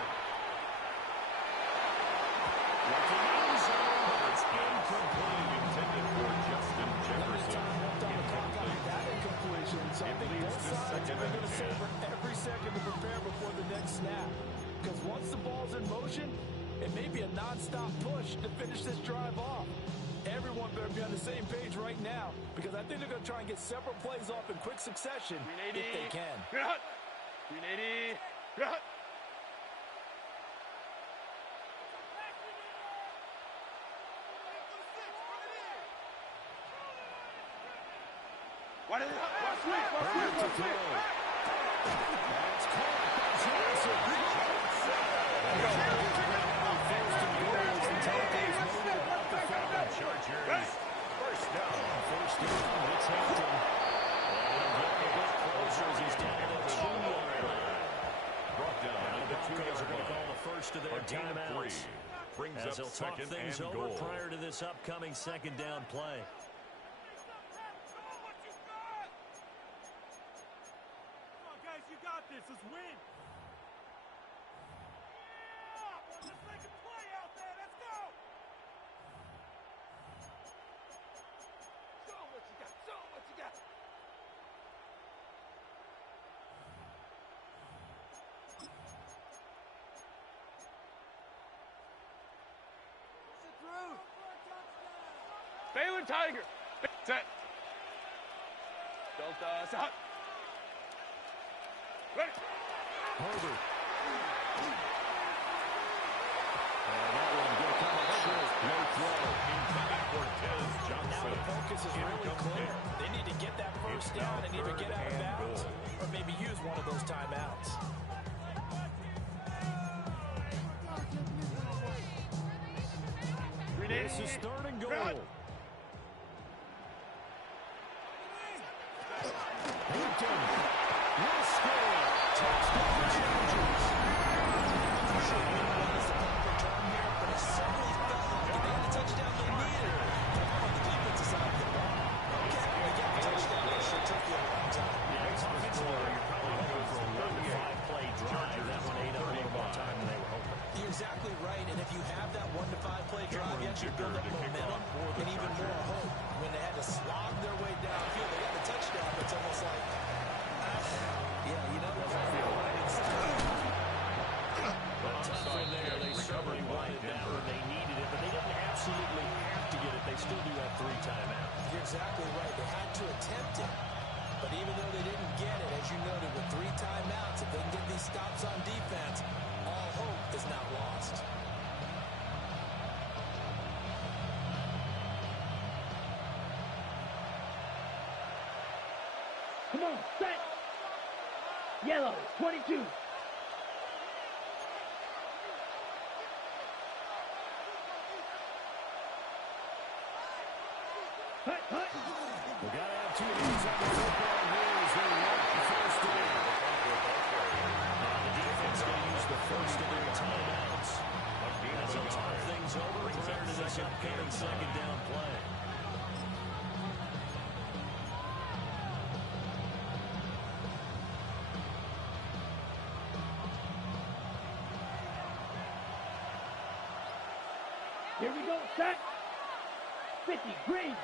Looking in zone, but it's incomplete. Intended for Justin Jefferson. That incompletion. So I think both sides are going to savor every second to prepare before the next snap. Because once the ball's in motion, it may be a non-stop push to finish this drive off. Everyone better be on the same page right now, because I think they're going to try and get several plays off in quick succession if they can. 380. What is it? That's caught by Johnson. Chargers. First down. It's Hampton. And a bit closer as he's down to the 2-yard line. Brought down And at the the Broncos 2-yard are going to line. call the first of their A gain of timeouts. 3. Brings As up they'll talk 2nd things and over goal. prior to this upcoming 2nd down play. You got this. Let's win. Let's make a play out there. Let's go. Show them what you got. Show them what you got. Baylor Tiger. Set. Delta. Set. Ready. Herbert. And that one going to come up short. No throw. Intended for Cortez Johnson. Now the focus is really clear. They need to get that first down and either get out of bounds or maybe use one of those timeouts. This is 3rd and goal. Hampton will score. Touchdown Chargers. I'm sure we don't know this the proper term here, but it certainly felt like if they had the touchdown they needed on the defensive side of the ball. Okay, they get the touchdown. It sure took you a long time. Yeah, it's offensively, you're probably hoping for a 1-5 play drive. That one ate up a little more time than they were hoping. You're exactly right, and if you have that 1-5 play drive, you actually build up momentum and even more hope. When they had to slog their way downfield, they got the touchdown, but it's almost like, yeah, you know, I feel like it's But tough in there. They certainly wanted that when they needed it, but they didn't absolutely have to get it. They still do have 3 timeouts. You're exactly right. They had to attempt it. But even though they didn't get it, as you noted, with 3 timeouts, if they can get these stops on defense, all hope is not lost. Come on, set. Yellow, 22. Hut, hut. We got to have 2 hands on the football here as they work the first down. Now the defense going to use the first of their timeouts. As they'll talk things over prior to this upcoming 2nd down play. Here we go. Set. 50. Green.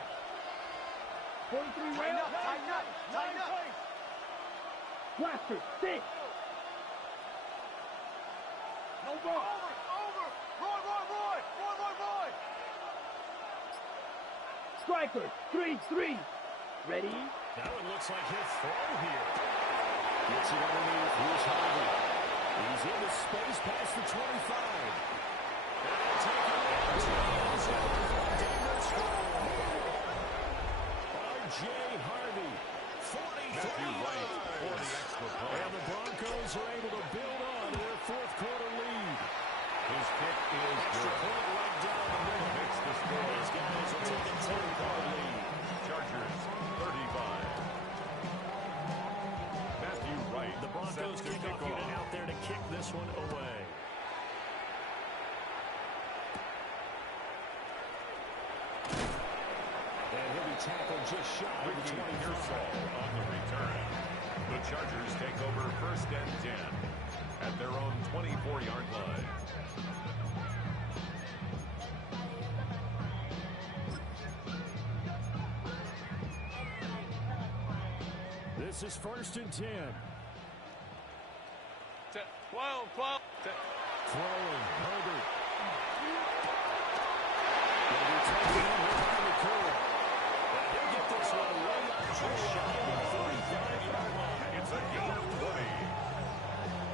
43 rail. Tighten up. Blaster. 6. No ball. Over. Roy. Striker. 3-3. Ready? That one looks like he'll throw here. Gets it underneath. Here's Harvey. He's into space past the 25. And they'll take it R.J. Harvey. 43. And the Broncos are able to build on their fourth quarter lead. His kick is Extra point right down the middle. Makes the score. These guys will take a 10-point lead. Chargers 35. Matthew Wright. The Broncos kickoff unit out there to kick this one away. And he'll be tackled just shy of the 25. On the return. The Chargers take over 1st and 10 at their own 24-yard line. This is 1st and 10. 12. Throwing, Herbert. Going to be taken in behind the curve. And he'll get this one way up just shy of the 35-yard line. It's a gain of 20.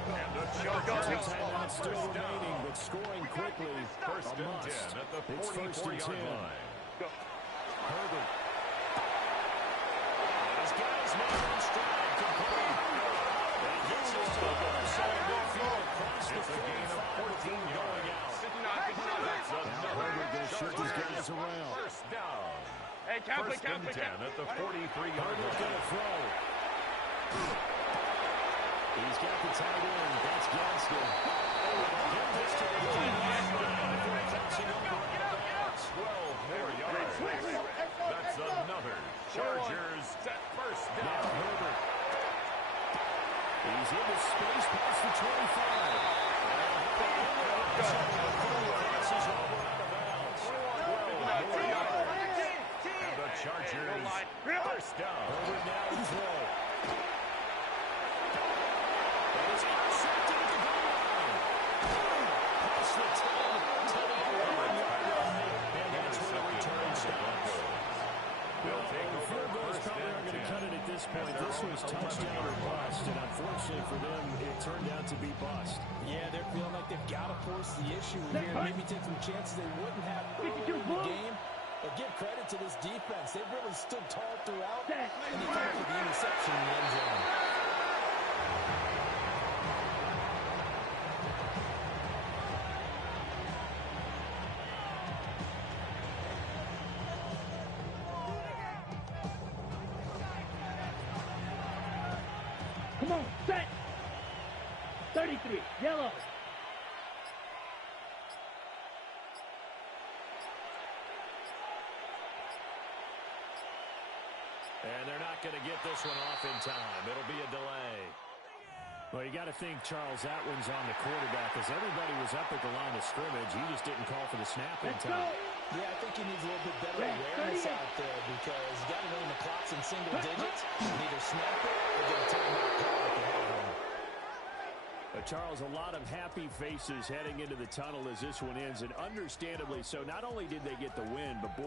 And the Chargers timeout still remaining, but scoring quickly. 1st and 10 at the 44-yard line. Herbert. Those guys now in stride. Complete. And gets it to the other side of the field across the 45 going out. Now Herbert going to shift his guys around. 1st down. Hey, count 1st and 10 at the 43-yard Herbert's line. going to throw. He's got the tight end. That's Gadsden. Get this to the touching over out of bounds. 12 more yards. That's another Chargers 1st down. Now Herbert. He's into space past the 25. Crosses over out of bounds. 12 more yards. And the Chargers 1st down. Herbert now to throw. And it's intercepted at the goal line. Past the 10 to the 11-yard line. And that's where the return stops. They'll take The over field goals 1st probably and aren't going to 10. cut it at this point. This was touchdown or bust, and unfortunately for them, it turned out to be bust. Yeah, they're feeling like they've got to force the issue here. Maybe take some chances they wouldn't have early in the game. But give credit to this defense. They've really stood tall throughout, and they come up with the interception in the end zone. Come on, set. 33, yellow. And they're not going to get this one off in time. It'll be a delay. Well, you got to think Charles Atwin's on the quarterback because everybody was up at the line of scrimmage. He just didn't call for the snap in time. Yeah, I think he needs a little bit better awareness out there because you got to know when the clock's in single digits. You either snap it or get a timeout call if you have one. Charles, a lot of happy faces heading into the tunnel as this one ends, and understandably so. Not only did they get the win, but boy,